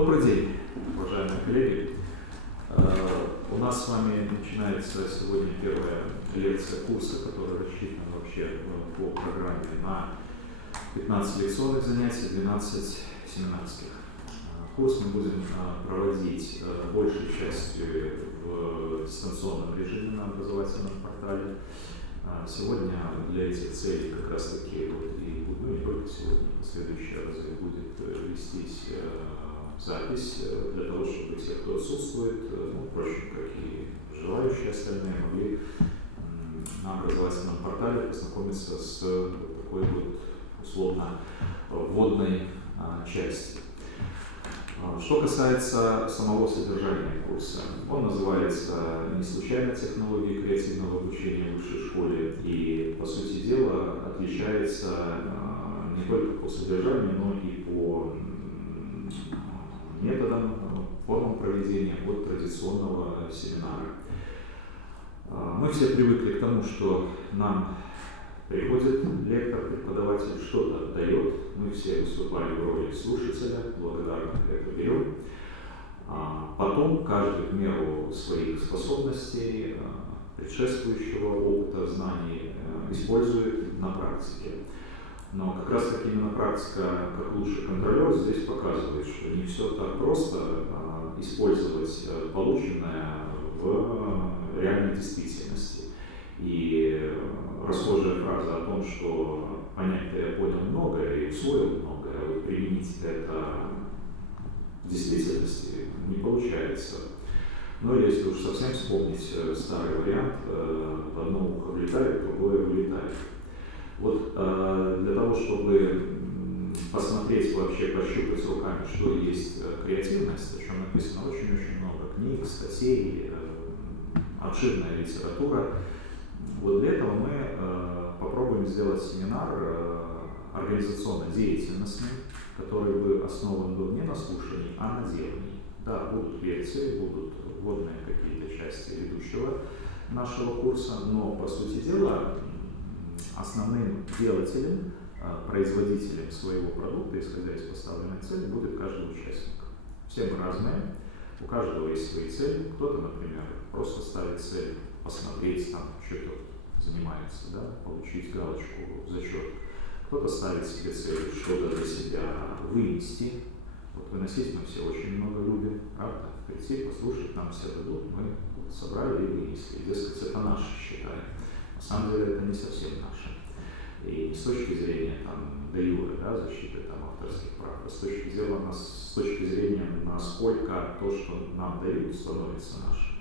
Добрый день, уважаемые коллеги. У нас с вами начинается сегодня первая лекция курса, которая рассчитана вообще по программе на 15 лекционных занятий, 12 семинарских. Курс мы будем проводить большей частью в дистанционном режиме на образовательном портале. Сегодня для этих целей как раз таки и не только сегодня, в следующие разы будет вестись запись для того, чтобы те, кто отсутствует, впрочем, как и желающие остальные, могли на образовательном портале познакомиться с такой вот условно вводной части. Что касается самого содержания курса, он называется не случайно «Технологии креативного обучения в высшей школе» и, по сути дела, отличается не только по содержанию, но и по методам, формам проведения от традиционного семинара. Мы все привыкли к тому, что нам приходит лектор, преподаватель что-то дает, мы все выступали в роли слушателя, благодарно это берем. Потом каждый в меру своих способностей, предшествующего опыта, знаний использует на практике. Но как раз таки именно практика, как лучший контролер, здесь показывает, что не все так просто использовать полученное в реальной действительности. И расхожая фраза о том, что понять-то я понял многое и усвоил многое, а вот применить это в действительности не получается. Но если уж совсем вспомнить старый вариант, в одно ухо влетает, в другое вылетает. Вот для того, чтобы посмотреть вообще, пощупать руками, что есть креативность, о чем написано очень-очень много книг, статей, обширная литература, вот для этого мы попробуем сделать семинар организационно-деятельностный, который бы основан был не на слушании, а на делании. Да, будут лекции, будут вводные какие-то части ведущего нашего курса, но, по сути дела, основным делателем, производителем своего продукта, исходя из поставленной цели, будет каждый участник. Все мы разные, у каждого есть свои цели. Кто-то, например, просто ставит цель посмотреть, там, что-то занимается, да, получить галочку, зачет. Кто-то ставит себе цель что-то для себя вынести. Вот выносить мы все очень много любим, правда? Прийти, послушать, нам все дадут, мы собрали и вынесли. Дескать, это наше, считаем. На самом деле это не совсем наше. И не с точки зрения де юре, да, защиты авторских прав, а с точки зрения, насколько то, что нам дают, становится нашим.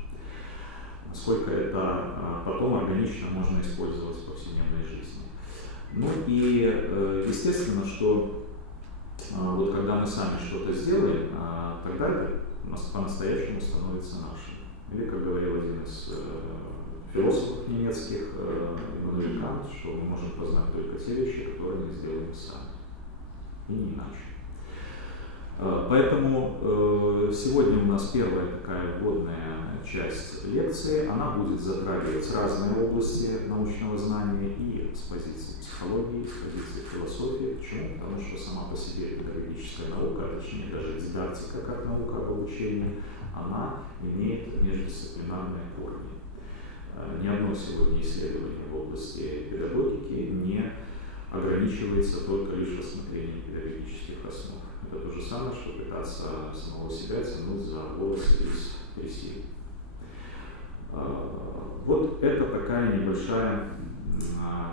Насколько это потом органично можно использовать в повседневной жизни. Ну и естественно, что вот когда мы сами что-то сделаем, тогда это по-настоящему становится нашим. Или, как говорил один из философов немецких, Иммануэль Кант, что мы можем познать только те вещи, которые мы сделаем сами. И не иначе. Поэтому сегодня у нас первая такая вводная часть лекции. Она будет затрагивать разные области научного знания и с позиции психологии, с позиции философии. Почему? Потому что сама по себе педагогическая наука, а точнее даже дидактика как наука об обучении, она имеет междисциплинарные корни. Ни одно сегодня исследование в области педагогики не ограничивается только лишь рассмотрением педагогических основ. Это то же самое, что пытаться самого себя тянуть за волосы из трясины. Вот это такая небольшая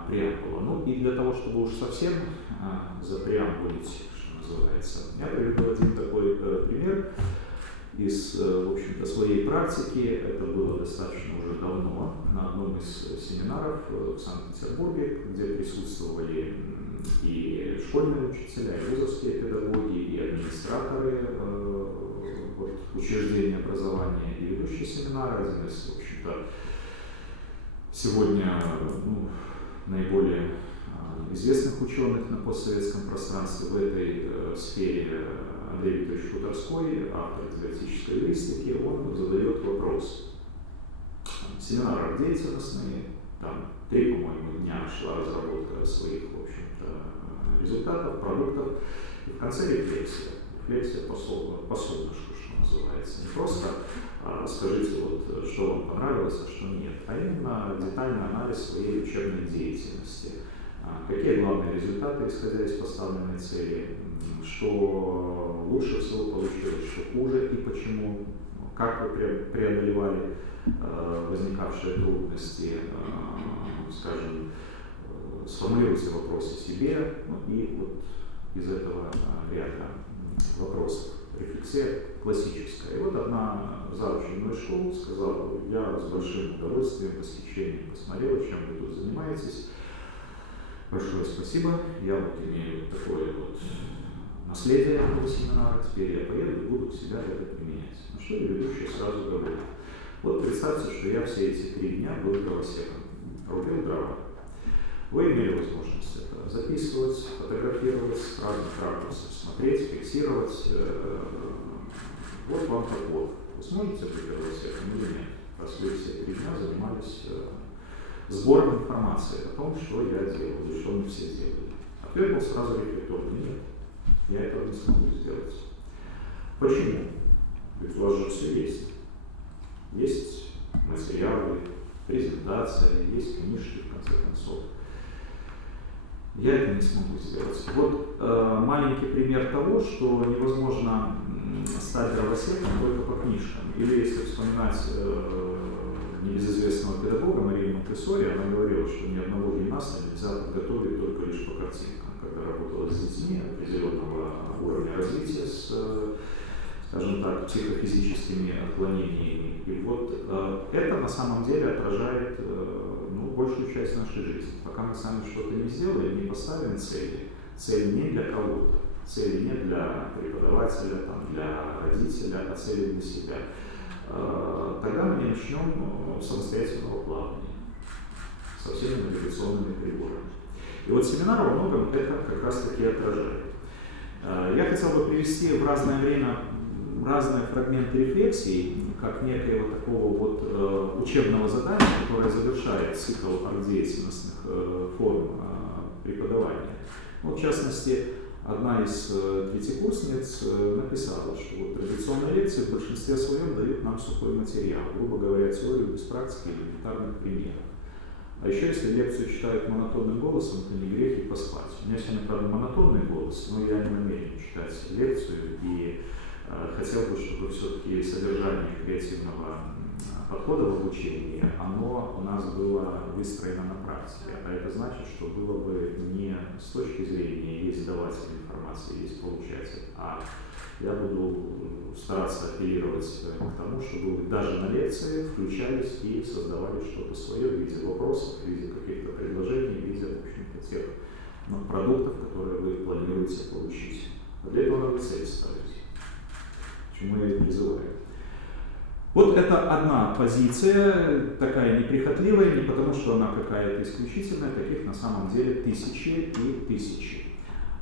преамбула. Ну и для того, чтобы уж совсем запреамбулить, что называется, я приведу один такой пример из, в общем-то, своей практики. Это было достаточно уже давно на одном из семинаров в Санкт-Петербурге, где присутствовали и школьные учителя, и вузовские педагоги, и администраторы учреждения образования, и ведущий семинар, один из, в общем-то, сегодня наиболее известных ученых на постсоветском пространстве в этой сфере, Андрей Викторович Хуторской, автор дидактической эвристики, он задает вопрос. Семинар деятельностный, там 3, по-моему, дня шла разработка своих, в общем-то, результатов, продуктов, и в конце рефлексия. рефлексия по солнышку, что называется. Не просто скажите, вот, что вам понравилось, а что нет, а именно детальный анализ своей учебной деятельности. Какие главные результаты, исходя из поставленной цели, что лучше всего получилось, что хуже и почему, как вы преодолевали возникавшие трудности, скажем, сформулируйте вопросы себе, ну, и вот из этого ряда вопросов. Рефлексия классическая. И вот одна заученная школа сказала: я с большим удовольствием, восхищением посмотрела, чем вы тут занимаетесь. Большое спасибо. Я вот имею такое вот наследие этого семинара, теперь я поеду и буду себя это применять. На что ведущий сразу говорит: вот представьте, что я все эти 3 дня был дровосеком, рубил дрова. Вы имели возможность это записывать, фотографировать, с разных ракурсов смотреть, фиксировать. Вот вам подвод. Вы сможете быть дровосеком или нет? Раз вы все 3 дня занимались сбором информации о том, что я делал и что мы все делали. Ответ был сразу рефлекторный: нет, я этого не смогу сделать. Почему? Ведь у вас же все есть. Есть материалы, презентация, есть книжки, в конце концов. Я это не смогу сделать. Вот маленький пример того, что невозможно стать дровосеком только по книжкам. Или если вспоминать небезызвестного педагога Марию Монтессори, она говорила, что ни одного гимнаста нельзя подготовить только лишь по картинкам. Когда работала с детьми определенного уровня развития, с, скажем так, психофизическими отклонениями. И вот это на самом деле отражает большую часть нашей жизни. Пока мы сами что-то не сделаем, не поставим цели, цели не для кого-то, цели не для преподавателя, там, для родителя, а цели для себя, тогда мы не начнем самостоятельного плавания со всеми навигационными приборами. И вот семинар во многом это как раз таки отражает. Я хотел бы привести в разное время разные фрагменты рефлексий, как некоего такого вот учебного задания, которое завершает цикл арт-деятельностных форм преподавания. Вот, в частности, одна из третьекурсниц написала, что вот традиционные лекции в большинстве своем дают нам сухой материал, грубо говоря, теорию без практики и элементарных примеров. А еще если лекцию читают монотонным голосом, то не грех и поспать. У меня сегодня, правда, монотонный голос, но я не намерен читать лекцию, и хотел бы, чтобы все-таки содержание креативного подхода в обучении, оно у нас было выстроено на практике. А это значит, что было бы не с точки зрения есть даватель информации, есть получатель, а я буду стараться апеллировать к тому, чтобы вы даже на лекции включались и создавали что-то свое в виде вопросов, в виде каких-то предложений, в виде, в общем-то, тех продуктов, которые вы планируете получить. Для этого надо цель ставить, к чему я и призываю. Вот это одна позиция, такая неприхотливая, не потому что она какая-то исключительная, таких на самом деле тысячи и тысячи.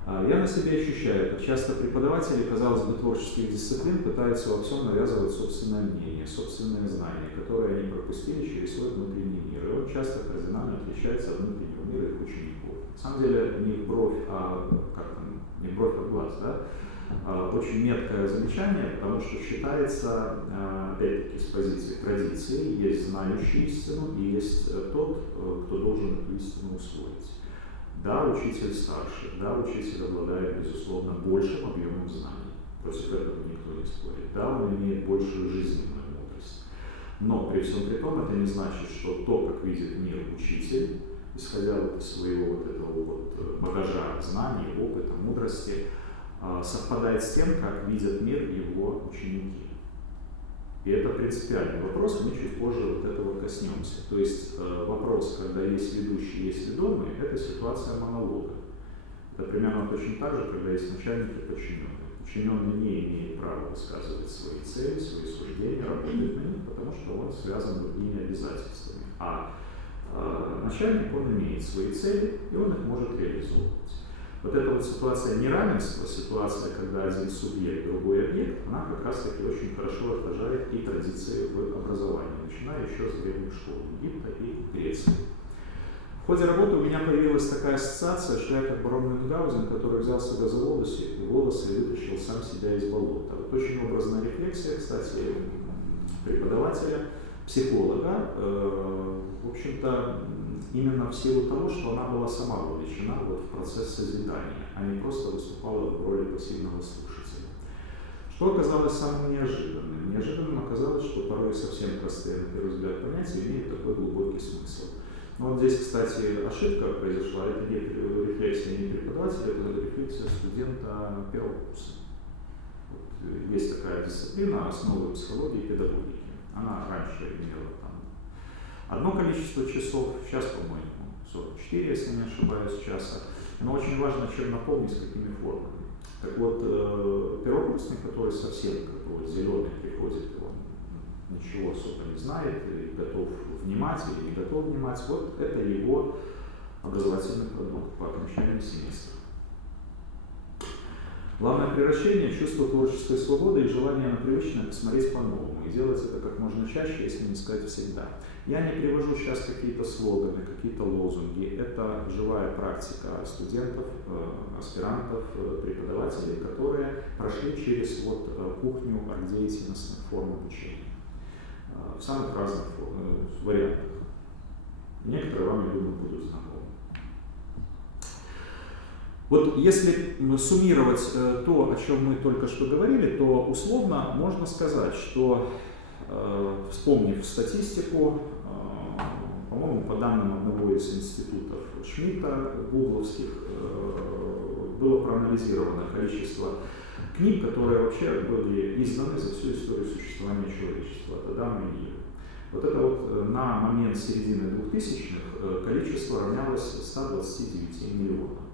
Я на себе ощущаю, как часто преподаватели, казалось бы, творческих дисциплин пытаются во всем навязывать собственное мнение, собственные знания, которые они пропустили через свой внутренний мир. И он часто кардинально отличается от внутреннего мира их учеников. На самом деле не в бровь, не в бровь, а в глаз, да? Очень меткое замечание, потому что считается, опять-таки, с позиции традиции, есть знающий истину и есть тот, кто должен эту истину усвоить. Да, учитель старше, да, учитель обладает, безусловно, большим объемом знаний. Против этого никто не спорит. Да, он имеет большую жизненную мудрость. Но при всем при том это не значит, что то, как видит мир учитель, исходя вот из своего вот этого вот багажа знаний, опыта, мудрости, совпадает с тем, как видят мир его ученики. И это принципиальный вопрос, мы чуть позже вот этого коснемся. То есть вопрос, когда есть ведущий, есть ведомый, это ситуация монолога. Это примерно точно так же, когда есть начальник и подчиненный. Подчиненный не имеет права высказывать свои цели, свои суждения, работать на них, потому что он связан с другими обязательствами. А начальник, он имеет свои цели, и он их может реализовывать. Вот эта вот ситуация неравенства, ситуация, когда один субъект, другой объект, она как раз таки очень хорошо отражает и традиции в образовании, начиная еще с древних школ Египта и Греции. В ходе работы у меня появилась такая ассоциация, что я как барон Мюнхгаузен, который взял себя за волосы и вытащил сам себя из болота. Вот очень образная рефлексия, кстати, преподавателя, психолога, в общем-то, именно в силу того, что она была сама вовлечена в процесс созидания, а не просто выступала в роли пассивного слушателя. Что оказалось самым неожиданным? Неожиданным оказалось, что порой совсем простые, на первый взгляд, понятия имеют такой глубокий смысл. Но вот здесь, кстати, ошибка произошла. Это не рефлексия не преподавателя, это рефлексия студента первого курса. Вот есть такая дисциплина «Основы психологии и педагогики». Она раньше имела там одно количество часов, сейчас, по-моему, 44, если не ошибаюсь, часа. Но очень важно, чем наполнить, какими формами. Так вот, первокурсник, который совсем как бы зеленый приходит, он ничего особо не знает, и готов внимать или не готов внимать, вот это его образовательный продукт по окончании семестра. Главное превращение в чувство творческой свободы и желание на привычное посмотреть по-новому. И делать это как можно чаще, если не сказать всегда. Я не привожу сейчас какие-то слоганы, какие-то лозунги. Это живая практика студентов, аспирантов, преподавателей, которые прошли через кухню деятельностных форм обучения в самых разных вариантах. Некоторые вам, я думаю, будут знакомы. Вот если суммировать то, о чем мы только что говорили, то условно можно сказать, что, вспомнив статистику, по-моему, по данным одного из институтов Шмидта, гугловских, было проанализировано количество книг, которые вообще были изданы за всю историю существования человечества от Адама и Евы. Вот это вот на момент середины 2000-х количество равнялось 129 миллионам.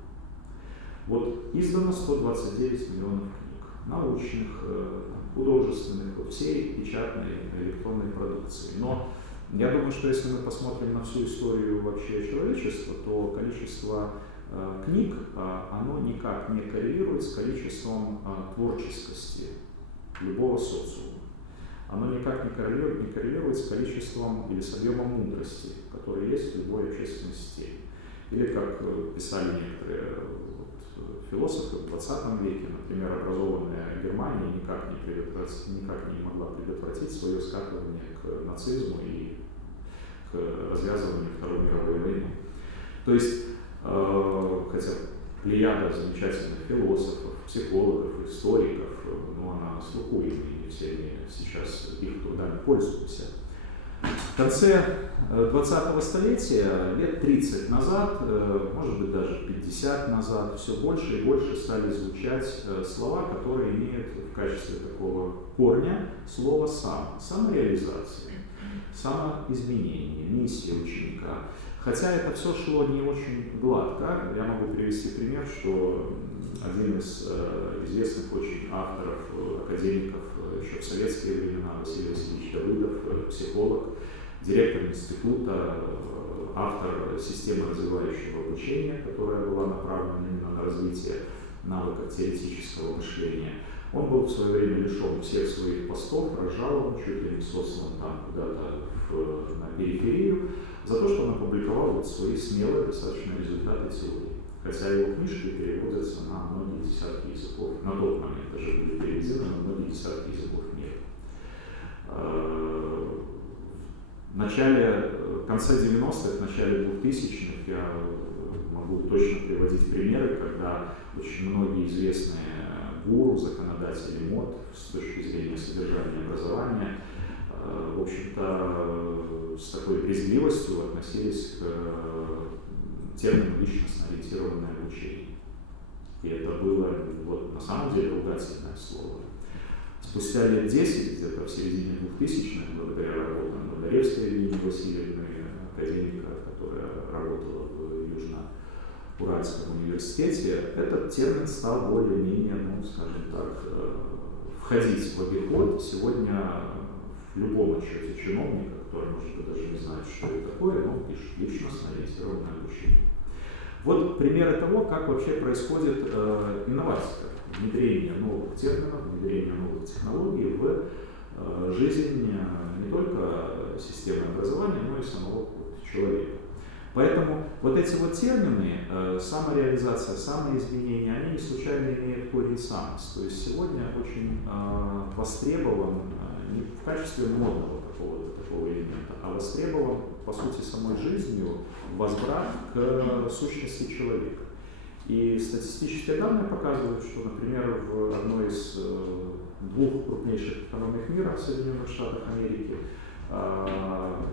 Вот издано 129 миллионов книг, научных, художественных, всей печатной электронной продукции. Но я думаю, что если мы посмотрим на всю историю вообще человечества, то количество книг, оно никак не коррелирует с количеством творческости любого социума. Оно никак не коррелирует с количеством или с объемом мудрости, который есть в любой общественной системе. Или, как писали некоторые философы в 20 веке, например, образованная Германия никак не могла предотвратить свое скатывание к нацизму и к развязыванию Второй мировой войны. То есть, хотя плеяда замечательных философов, психологов, историков, но она на слуху, и мы все сейчас их трудами пользуемся. В конце 20-го столетия, лет 30 назад, может быть даже 50 назад, все больше и больше стали звучать слова, которые имеют в качестве такого корня слово самореализация, самоизменение, миссия ученика. Хотя это все шло не очень гладко. Я могу привести пример, что один из известных очень авторов, академиков еще в советские времена, Василий Васильевич Давыдов, психолог, директор института, автор системы развивающего обучения, которая была направлена именно на развитие навыков теоретического мышления. Он был в свое время лишен всех своих постов, разжалован, чуть ли не сослан там куда-то на периферию, за то, что он опубликовал вот свои смелые достаточно результаты теории. Хотя его книжки переводятся на многие десятки языков, на тот момент даже были переведены на многие десятки языков мира. В конце 90-х, в начале 2000-х я могу точно приводить примеры, когда очень многие известные гуру, законодатели мод с точки зрения содержания образования, в общем-то, с такой брезгливостью относились к термину личностно-ориентированное обучение. И это было вот, на самом деле ругательное слово. Спустя лет 10, где-то в середине 2000-х, благодаря работам Бондаревской Ирине Васильевны, академика, которая работала в Южно-Уральском университете, этот термин стал более-менее, ну, скажем так, входить в обиход. Сегодня в любом отчете чиновника, который, может быть, даже не знает, что это такое, он пишет личностно-ориентированное обучение. Вот примеры того, как вообще происходит инновация, внедрение новых терминов, внедрение новых технологий в жизнь не только системы образования, но и самого человека. Поэтому вот эти вот термины, самореализация, самоизменение, они не случайно имеют корень самость. То есть сегодня очень востребован не в качестве модного такого элемента, а востребован, по сути, самой жизнью возврат к сущности человека. И статистические данные показывают, что, например, в одной из двух крупнейших экономик мира, в Соединенных Штатах Америки,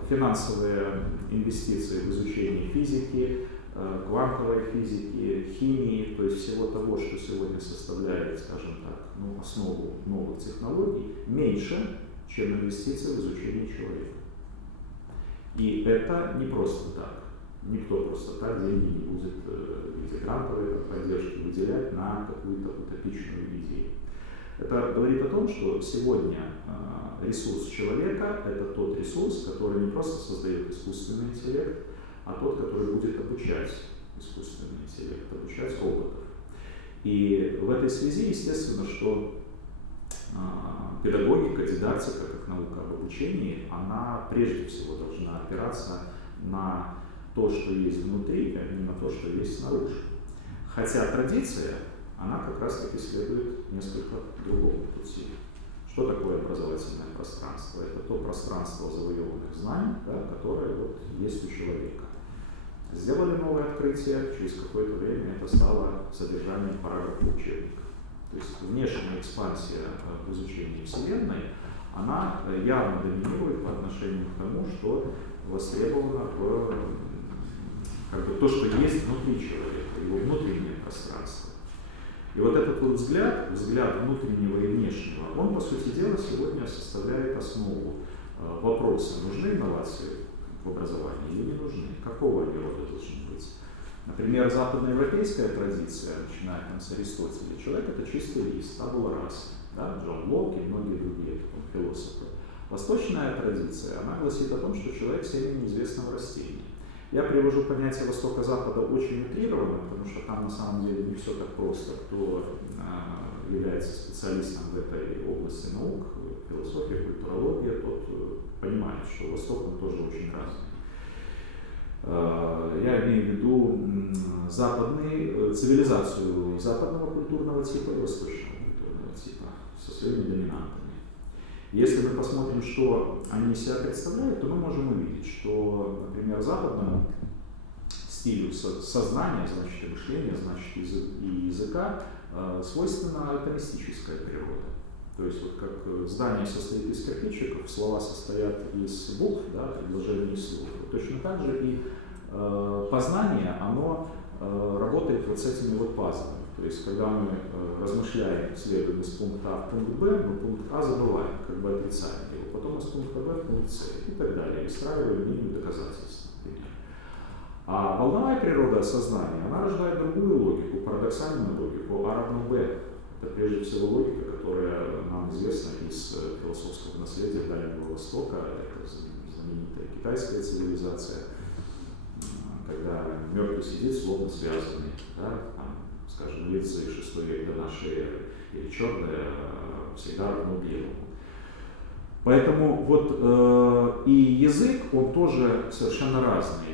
финансовые инвестиции в изучение физики, квантовой физики, химии, то есть всего того, что сегодня составляет, скажем так, основу новых технологий, меньше, чем инвестиции в изучение человека. И это не просто так. Никто просто так деньги не будет в виде грантовой поддержки выделять на какую-то утопичную идею. Это говорит о том, что сегодня ресурс человека – это тот ресурс, который не просто создает искусственный интеллект, а тот, который будет обучать искусственный интеллект, обучать роботов. И в этой связи, естественно, что педагогика, дидактика, как наука об обучении, она прежде всего должна опираться на то, что есть внутри, а не на то, что есть снаружи. Хотя традиция, она как раз-таки следует несколько другому пути. Что такое образовательное пространство? Это то пространство завоеванных знаний, да, которое вот есть у человека. Сделали новое открытие, через какое-то время это стало содержанием параграфа учебника. То есть внешняя экспансия в изучении Вселенной, она явно доминирует по отношению к тому, что востребовано в то, что есть внутри человека, его внутреннее пространство. И вот этот вот взгляд внутреннего и внешнего, он, по сути дела, сегодня составляет основу вопроса, нужны инновации в образовании или не нужны, какого они рода должны быть. Например, западноевропейская традиция, начиная с Аристотеля, человек — это чистый лист, табула раса, да? Джон Лок и многие другие философы. Восточная традиция, она гласит о том, что человек — семя неизвестного растения. Я привожу понятие Востока-Запада очень утрированно, потому что там на самом деле не все так просто. Кто является специалистом в этой области наук, философия, культурология, тот понимает, что Восток он тоже очень разный. Я имею в виду цивилизацию западного культурного типа и восточного культурного типа со своими доминантами. Если мы посмотрим, что они из себя представляют, то мы можем увидеть, что, например, западному стилю сознания, значит и мышления, значит и языка, свойственна альтомистическая природа. То есть вот как здание состоит из кирпичиков, слова состоят из букв, да, предложений слов. Точно так же и познание, оно работает вот с этими вот пазлами. То есть, когда мы размышляем, следуем из пункта А в пункт Б, мы пункт А забываем, как бы отрицаем его, потом из пункта Б в пункт С и так далее, и выстраиваем линию доказательств, например. А волновая природа сознания, она рождает другую логику, парадоксальную логику, А равно Б. Это прежде всего логика, которая нам известна из философского наследия Дальнего Востока, это знаменитая китайская цивилизация, когда мертвый сидит, словно связанный, да, там, скажем, лица 6 век до нашей эры, или черное всегда равно белому. Поэтому вот и язык, он тоже совершенно разный.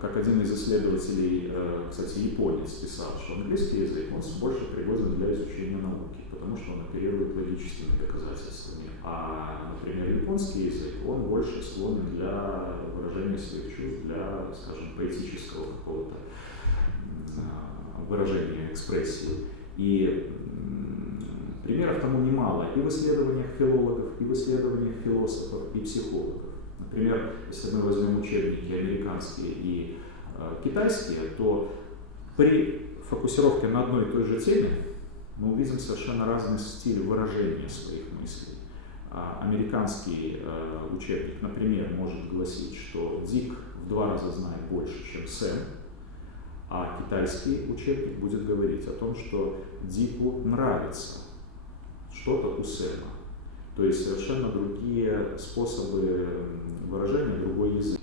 Как один из исследователей, кстати, японец, писал, что английский язык, он больше пригоден для изучения науки, потому что он оперирует логическими доказательствами. А, например, японский язык, он больше склонен для выражения своих чувств, для, скажем, поэтического какого-то выражения, экспрессии. И примеров тому немало и в исследованиях филологов, и в исследованиях философов, и психологов. Например, если мы возьмем учебники американские и китайские, то при фокусировке на одной и той же теме мы увидим совершенно разный стиль выражения своих мыслей. Американский учебник, например, может гласить, что Дик в 2 раза знает больше, чем Сэм, а китайский учебник будет говорить о том, что Дику нравится что-то у Сэма. То есть совершенно другие способы выражения, другой язык.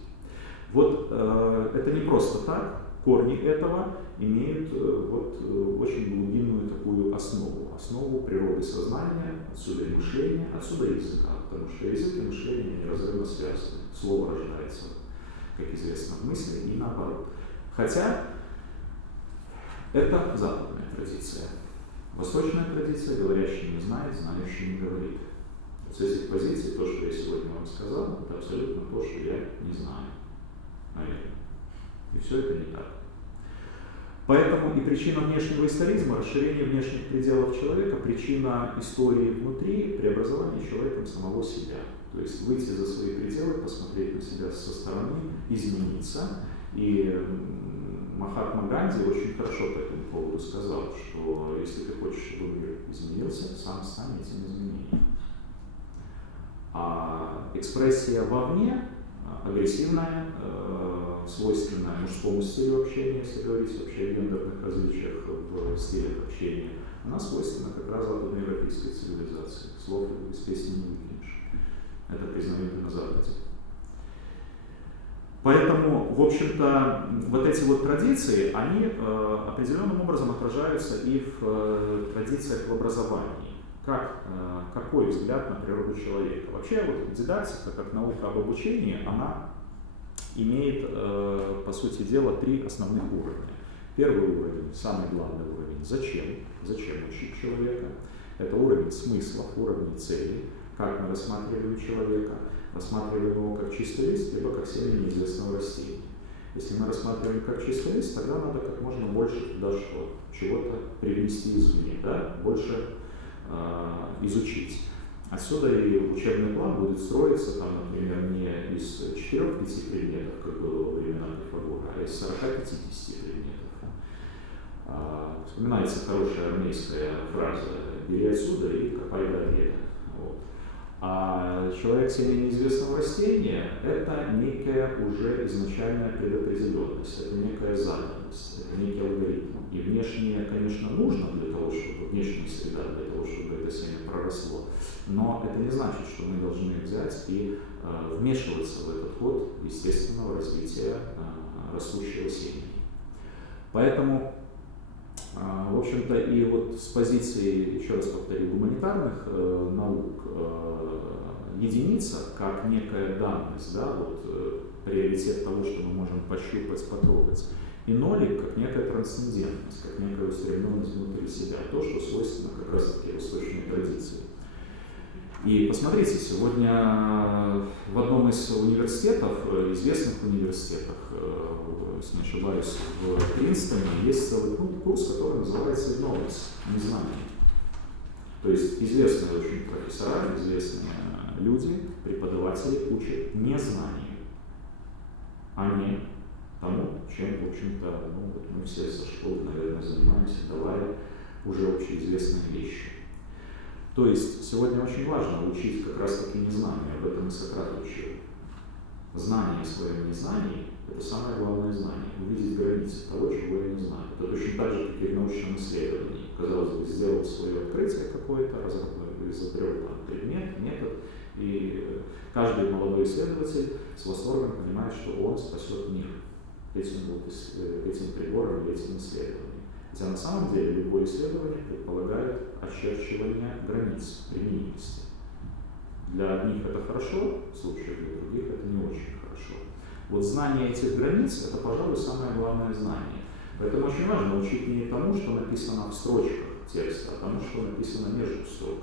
Вот это не просто так. Корни этого имеют очень глубинную такую основу природы сознания, отсюда и мышления, отсюда и языка, потому что язык и мышление неразрывно связаны, слово рождается как известно, в мысли и наоборот. Хотя это западная традиция. Восточная традиция, говорящий не знает, знающий не говорит. Вот с этих позиций то, что я сегодня вам сказал, это абсолютно то, что я не знаю, наверное. И все это не так. Поэтому и причина внешнего историзма, расширение внешних пределов человека, причина истории внутри, преобразования человеком самого себя. То есть выйти за свои пределы, посмотреть на себя со стороны, измениться. И Махатма Ганди очень хорошо по этому поводу сказал, что если ты хочешь, чтобы мир изменился, сам стань этим изменением. А экспрессия вовне, агрессивная, свойственная мужскому стилю общения, если говорить вообще о гендерных различиях в стилях общения, она свойственна как раз западноевропейской цивилизации. Слов из песни не выкинешь. Это признают и на Западе. Поэтому, в общем-то, вот эти вот традиции, они определенным образом отражаются и в традициях в образовании. Какой взгляд на природу человека? Вообще, вот дидактика, как наука об обучении, она имеет, по сути дела, 3 основных уровня. Первый уровень, самый главный уровень – зачем? Зачем учить человека? Это уровень смыслов, уровень целей, как мы рассматриваем человека. Рассматриваем его как чистый лист, либо как семя неизвестного растения. Если мы рассматриваем как чистый лист, тогда надо как можно больше туда чего-то привнести извне, да? Больше изучить. Отсюда и учебный план будет строиться, там, например, не из 4-5 предметов, как было во времена Пифагора, а из 40-50 предметов. Вспоминается хорошая армейская фраза «бери отсюда и копай до обеда». Вот. А человек семя неизвестного растения – это некая уже изначальная предопределенность, это некая заданность, это некий алгоритм. И внешнее, конечно, нужно для того, чтобы, внешняя среда для того, чтобы это семя проросло, но это не значит, что мы должны взять и вмешиваться в этот ход естественного развития растущего семени. Поэтому, в общем-то, и вот с позиции, еще раз повторю, гуманитарных наук, единица как некая данность, да, вот, приоритет того, что мы можем пощупать, потрогать, и нолик как некая трансцендентность, как некая устремленность внутрь себя, то, что свойственно как раз-таки восточной традиции. И посмотрите, сегодня в одном из университетов, известных университетах, если не ошибаюсь, в Принстоне, есть целый курс, который называется «Ignorance», незнание. То есть известные очень профессора, известные люди, преподаватели учат незнанию, а не тому, чем, в общем-то, вот мы все со школы, наверное, занимаемся, давая уже общеизвестные вещи. То есть сегодня очень важно учить как раз-таки незнание, об этом и Сократ учил. Знание о своем незнании – это самое главное знание, увидеть границы того, чего я не знаю. Это точно так же, как и в научном исследовании. Казалось бы, сделал свое открытие какое-то, изобрел там предмет, метод, и каждый молодой исследователь с восторгом понимает, что он спасет мир этим прибором или этим исследованием. Хотя на самом деле любое исследование предполагает очерчивание границ применимости. Для одних это хорошо, в случае для других это не очень хорошо. Вот знание этих границ – это, пожалуй, самое главное знание. Поэтому очень важно учить не тому, что написано в строчках текста, а тому, что написано между строк.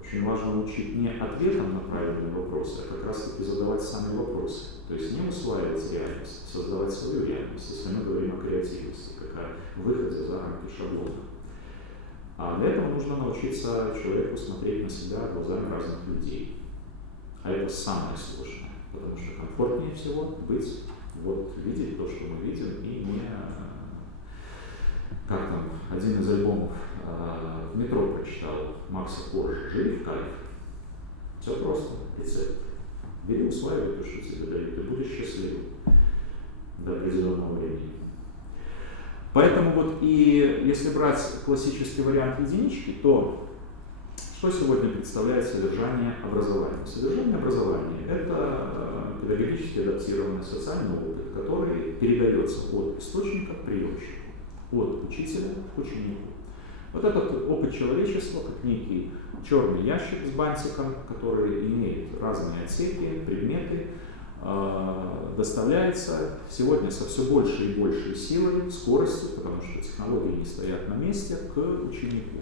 Очень важно учить не ответом на правильные вопросы, а как раз-таки задавать сами вопросы. То есть не усваивать реальность, создавать свою реальность, если мы говорим о креативности, как о выходе за рамки шаблона. А для этого нужно научиться человеку смотреть на себя глазами разных людей. А это самое сложное, потому что комфортнее всего быть, вот, видеть то, что мы видим, и не, как там, один из альбомов в метро прочитал Макса Коржа «Живи в кайф». Все просто, рецепт. Бери, усваивай то, что тебе дают, и будешь счастливым до определенного времени. Поэтому вот и если брать классический вариант единички, то что сегодня представляет содержание образования? Содержание образования – это педагогически адаптированный социальный опыт, который передается от источника к приемщику, от учителя к ученику. Вот этот опыт человечества, как некий черный ящик с бантиком, который имеет разные отсеки, предметы, доставляется сегодня со все большей и большей силой, скоростью, потому что технологии не стоят на месте, к ученику,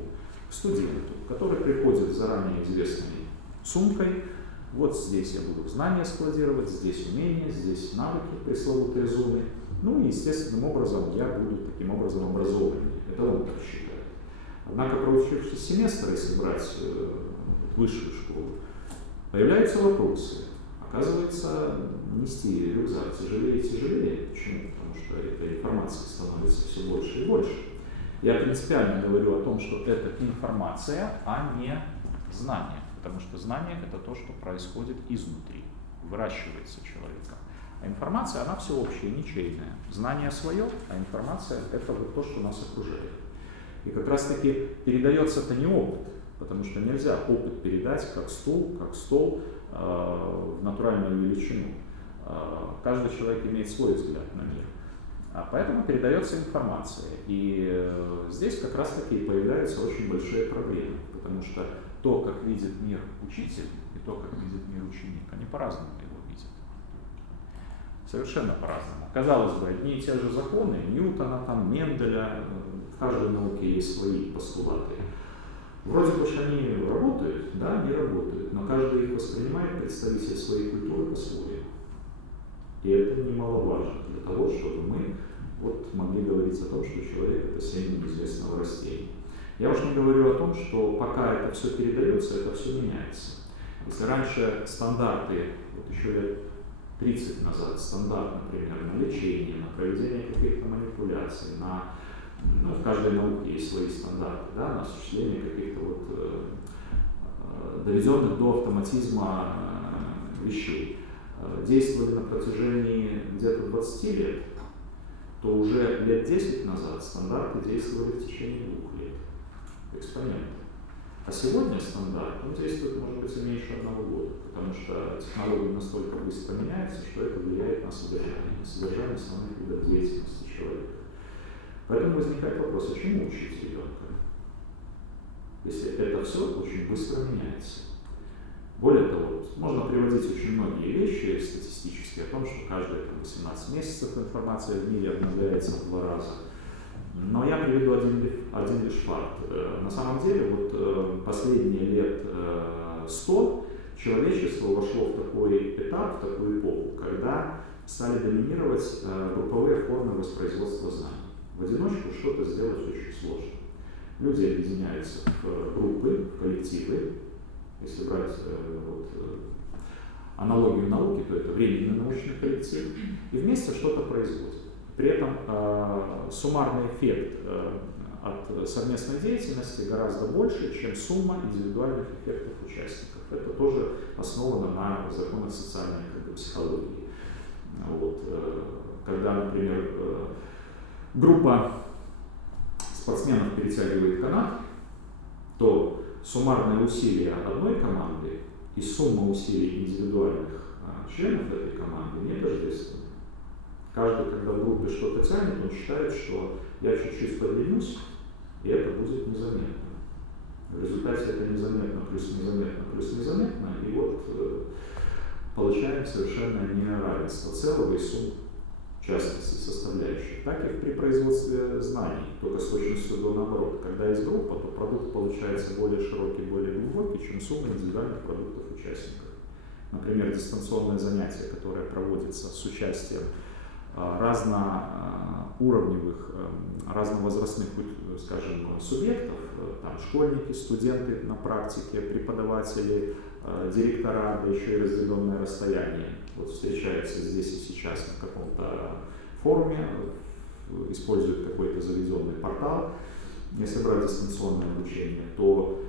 к студенту, который приходит с заранее известной сумкой. Вот здесь я буду знания складировать, здесь умения, здесь навыки, пресловутые зоны. Ну и естественным образом я буду таким образом образованным. Это он так считает. Однако, проучившись семестр, если брать высшую школу, появляются вопросы. Оказывается, нести рюкзак тяжелее и тяжелее. Почему? Потому что этой информации становится все больше и больше. Я принципиально говорю о том, что это информация, а не знание. Потому что знание – это то, что происходит изнутри, выращивается человеком. А информация, она всеобщая, ничейная. Знание свое, а информация – это вот то, что нас окружает. И как раз-таки передается это не опыт, потому что нельзя опыт передать как стул, как стол в натуральную величину. Каждый человек имеет свой взгляд на мир. Поэтому передается информация. И здесь как раз-таки появляются очень большие проблемы, потому что то, как видит мир учитель, и то, как видит мир ученик, они по-разному его видят. Совершенно по-разному. Казалось бы, одни и те же законы, Ньютона, там, Менделя, в каждой науке есть свои постулаты. Вроде бы они работают, да, не работают, но каждый их воспринимает, представитель своей культуры по-своему. И это немаловажно для того, чтобы мы вот могли говорить о том, что человек – это семя неизвестного растения. Я уж не говорю о том, что пока это все передается, это все меняется. Если раньше стандарты, вот еще лет 30 назад, стандарт, например, на лечение, на проведение каких-то манипуляций, в каждой науке есть свои стандарты, да, на осуществление каких-то доведенных до автоматизма вещей, действовали на протяжении где-то 20 лет, то уже лет 10 назад стандарты действовали в течение 2 лет. Экспонент. А сегодня стандарт, он действует, может быть, и меньше 1 года, потому что технологии настолько быстро меняются, что это влияет на содержание основных видов деятельности человека. Поэтому возникает вопрос, а чему учить ребенка, если это все очень быстро меняется? Более того, можно приводить очень многие вещи статистически о том, что каждые 18 месяцев информация в мире обновляется в 2 раза. Но я приведу один лишь факт. На самом деле, вот последние лет 100 человечество вошло в такой этап, в такую эпоху, когда стали доминировать групповые формы воспроизводства знаний. В одиночку что-то сделать очень сложно. Люди объединяются в группы, в коллективы. Если брать аналогию науки, то это временный научный коллектив, и вместе что-то производят. При этом суммарный эффект от совместной деятельности гораздо больше, чем сумма индивидуальных эффектов участников. Это тоже основано на законах социальной психологии. Вот. Когда, например, группа спортсменов перетягивает канат, то суммарные усилия одной команды и сумма усилий индивидуальных членов этой команды не тождественны. Каждый, когда в группе что-то тянет, он считает, что я чуть-чуть подвинусь, и это будет незаметно. В результате это незаметно, плюс незаметно, плюс незаметно, и вот получаем совершенно неравенство целого и сумм частности составляющих, так и при производстве знаний, только с точностью до наоборот. Когда есть группа, то продукт получается более широкий, более глубокий, чем сумма индивидуальных продуктов участников. Например, дистанционное занятие, которое проводится с участием разноуровневых, разновозрастных, скажем, субъектов, там школьники, студенты на практике, преподаватели, директора, да еще и разделенное расстояние. Вот встречаются здесь и сейчас на каком-то форуме, используют какой-то заведенный портал. Если брать дистанционное обучение, то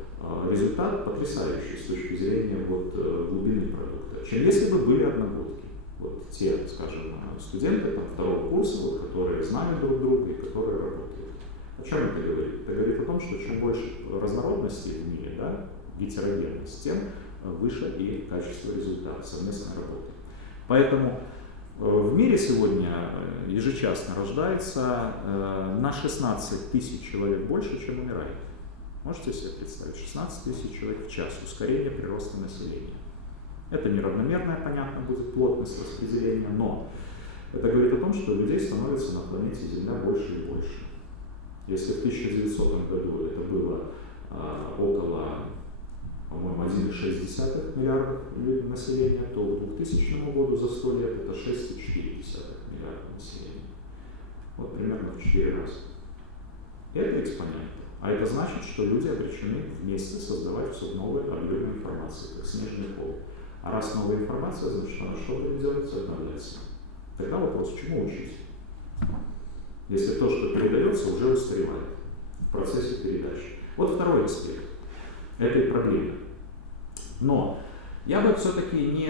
результат потрясающий с точки зрения глубины продукта, чем если бы были одногодки. Вот те, скажем, студенты там, 2-го курса, которые знают друг друга и которые работают. О чем это говорит? Это говорит о том, что чем больше разнородности в мире, да, гетерогенность, тем выше и качество результата совместной работы. Поэтому в мире сегодня ежечасно рождается на 16 тысяч человек больше, чем умирает. Можете себе представить? 16 тысяч человек в час, ускорение прироста населения. Это неравномерная, понятно, будет плотность распределения, но это говорит о том, что людей становится на планете Земля больше и больше. Если в 1900 году это было около, по-моему, 1,6 миллиардов населения, то к 2000 году за 100 лет это 6,4 миллиарда населения. Вот примерно в 4 раза. Это экспонент. А это значит, что люди обречены вместе создавать все новые объемы информации, как снежный ком. А раз новая информация, значит, она что будет делать? Обновляется. Тогда вопрос, чему учить? Если то, что передается, уже устаревает в процессе передачи. Вот второй аспект этой проблемы. Но я бы все-таки не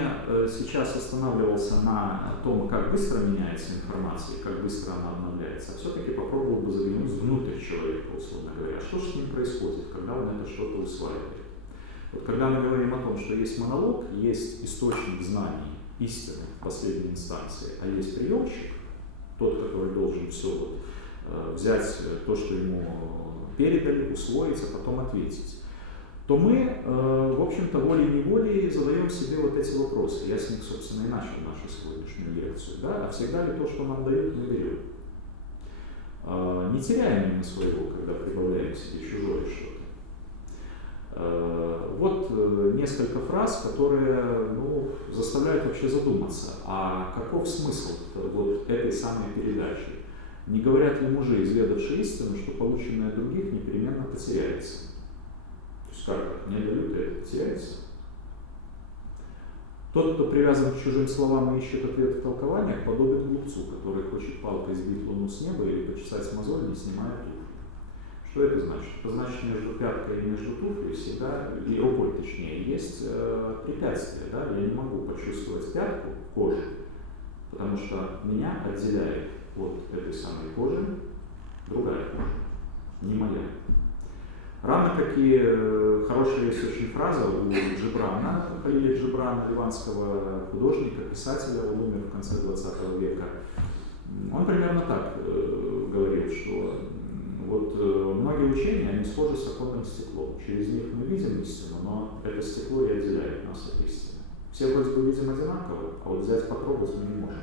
сейчас останавливался на том, как быстро меняется информация, как быстро она обновляется, а все-таки попробовал бы заглянуть внутрь человека, условно говоря. Что же с ним происходит, когда он это что-то усваивает? Вот когда мы говорим о том, что есть монолог, есть источник знаний, истины в последней инстанции, а есть приемщик, тот, который должен все вот, взять то, что ему передали, усвоить, а потом ответить, то мы, в общем-то, волей-неволей задаем себе вот эти вопросы. Я с них, собственно, и начал нашу сегодняшнюю лекцию. Да? А всегда ли то, что нам дают, мы берем? Не теряем ли мы своего, когда прибавляем к себе чужое что-то? Вот несколько фраз, которые заставляют вообще задуматься, а каков смысл вот этой самой передачи? Не говорят ли мужи, изведавшие истину, что полученное от других непременно потеряется? То есть как не дают, это теряется? Тот, кто привязан к чужим словам и ищет ответ в толкованиях, подобен глупцу, который хочет палкой сбить луну с неба или почесать мозоль, не снимая туфли. Что это значит? Это значит, между пяткой и между туфлей всегда, и рукой точнее, есть препятствие. Да? Я не могу почувствовать пятку, кожу, потому что меня отделяет от этой самой кожи другая кожа, не моя. Равно как и хорошая есть очень фраза у Джибрана, Халиля Джибрана, ливанского художника, писателя, он умер в конце 20 века. Он примерно так говорит, что вот многие учения, они схожи с оконным стеклом. Через них мы видим истину, но это стекло и отделяет нас от истины. Все вроде бы видим одинаково, а вот взять потрогать мы не можем.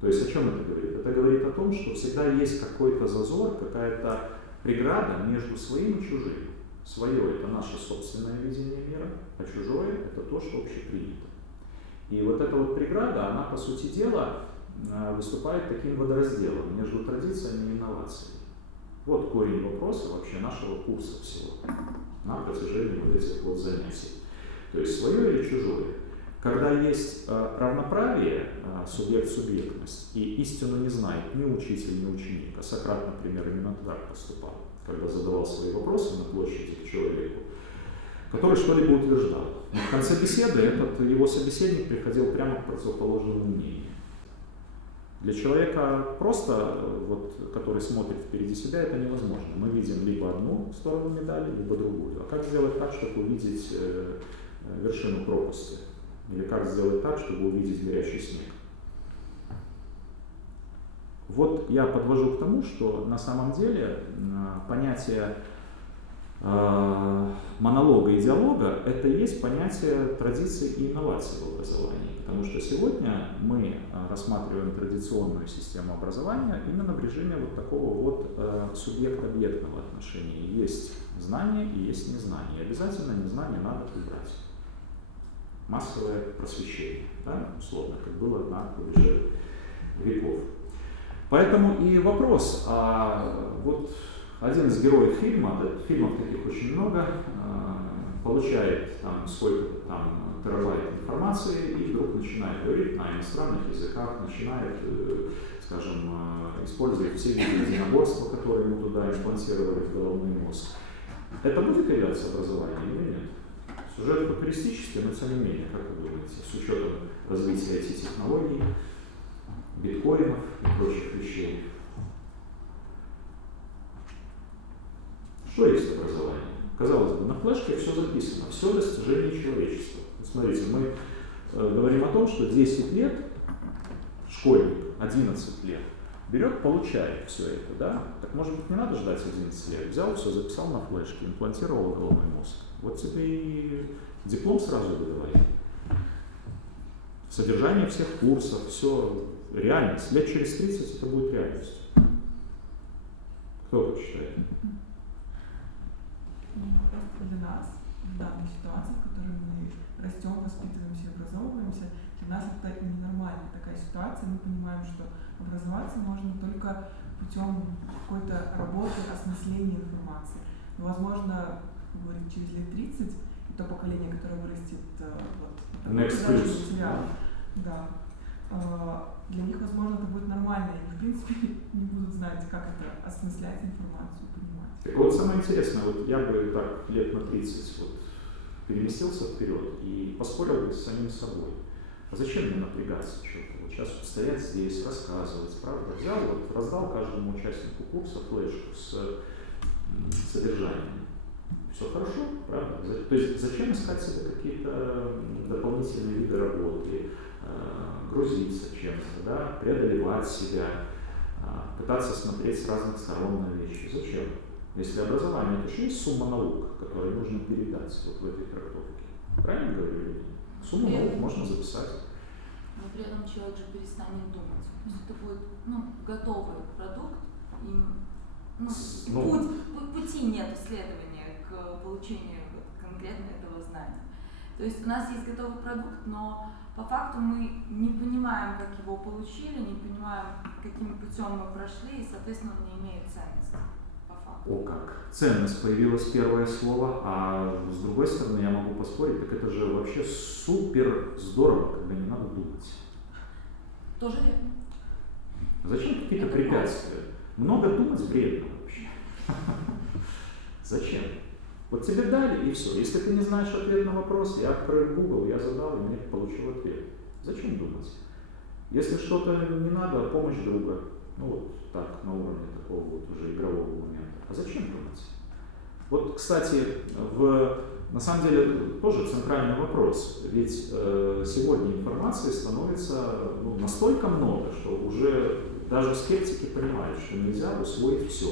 То есть о чем это говорит? Это говорит о том, что всегда есть какой-то зазор, какая-то преграда между своим и чужим. Свое – это наше собственное видение мира, а чужое – это то, что общепринято. И вот эта вот преграда, она, по сути дела, выступает таким водоразделом между традициями и инновациями. Вот корень вопроса вообще нашего курса всего на протяжении вот этих вот занятий. То есть свое или чужое. Когда есть равноправие, субъект-субъектность, и истину не знает ни учитель, ни ученик, а Сократ, например, именно так поступал, когда задавал свои вопросы на площади к человеку, который что-либо утверждал. Но в конце беседы этот его собеседник приходил прямо к противоположному мнению. Для человека просто, вот, который смотрит впереди себя, это невозможно. Мы видим либо одну сторону медали, либо другую. А как сделать так, чтобы увидеть вершину пропасти? Или как сделать так, чтобы увидеть горячий снег? Вот я подвожу к тому, что на самом деле понятие монолога и диалога – это и есть понятие традиции и инноваций в образовании. Потому что сегодня мы рассматриваем традиционную систему образования именно в режиме вот такого вот субъект-объектного отношения. Есть знание и есть незнание. И обязательно незнание надо убрать. Массовое просвещение, да, условно, как было на рубеже веков. Поэтому и вопрос, вот один из героев фильма, фильмов таких очень много, получает там сколько-то там терабайт информации и вдруг начинает говорить на иностранных языках, начинает, скажем, использовать все виды единоборства, которые ему туда имплантировали в головной мозг. Это будет являться образованием или нет? Сюжет футуристический, но тем не менее, как вы думаете, с учетом развития IT-технологий, биткоинов и прочих вещей. Что есть образование? Казалось бы, на флешке все записано, все достижение человечества. Смотрите, мы говорим о том, что 10 лет школьник, 11 лет, берет, получает все это, да? Так может быть не надо ждать 11 лет, взял все, записал на флешке, имплантировал в головной мозг. Вот тебе и диплом сразу выдавай. Содержание всех курсов, все реальность. Лет через 30 это будет реальностью. Кто это считает? Просто для нас, в данной ситуации, в которой мы растем, воспитываемся, образовываемся, для нас это ненормальная такая ситуация. Мы понимаем, что образоваться можно только путем какой-то работы, осмысления информации. Но, возможно, говорить через лет 30, и то поколение, которое вырастет материал, да, для них, возможно, это будет нормально, и, в принципе, не будут знать, как это осмыслять информацию, понимать. Так вот, самое интересное, вот я бы так лет на 30 вот переместился вперед и поспорил бы с самим собой. А зачем мне напрягаться что-то? Вот сейчас вот стоять здесь, рассказывать, правда? Взял, вот раздал каждому участнику курса флешку с содержанием. Все хорошо, правда? То есть зачем искать себе какие-то дополнительные виды работы, грузиться чем-то, да? Преодолевать себя, пытаться смотреть с разных сторон на вещи. Зачем? Если образование, это же есть сумма наук, которые нужно передать вот в этой трактовке. Правильно говорю? Сумму наук можно записать. Но при этом человек же перестанет думать. То есть это будет готовый продукт, и пути нет исследования к получению конкретно этого знания. То есть у нас есть готовый продукт, но по факту мы не понимаем, как его получили, не понимаем, каким путем мы прошли, и, соответственно, он не имеет ценности. О как! Ценность появилось первое слово, а с другой стороны я могу поспорить, так это же вообще супер здорово, когда не надо думать. Тоже верно. Зачем какие-то препятствия? Много думать вредно вообще. Зачем? Вот тебе дали и все. Если ты не знаешь ответ на вопрос, я открыл Google, я задал, и мне получил ответ. Зачем думать? Если что-то не надо, помощь друга. Ну вот так, на уровне такого вот уже игрового момента. А зачем думать? Вот, кстати, на самом деле тоже центральный вопрос. Ведь сегодня информации становится настолько много, что уже даже скептики понимают, что нельзя усвоить все.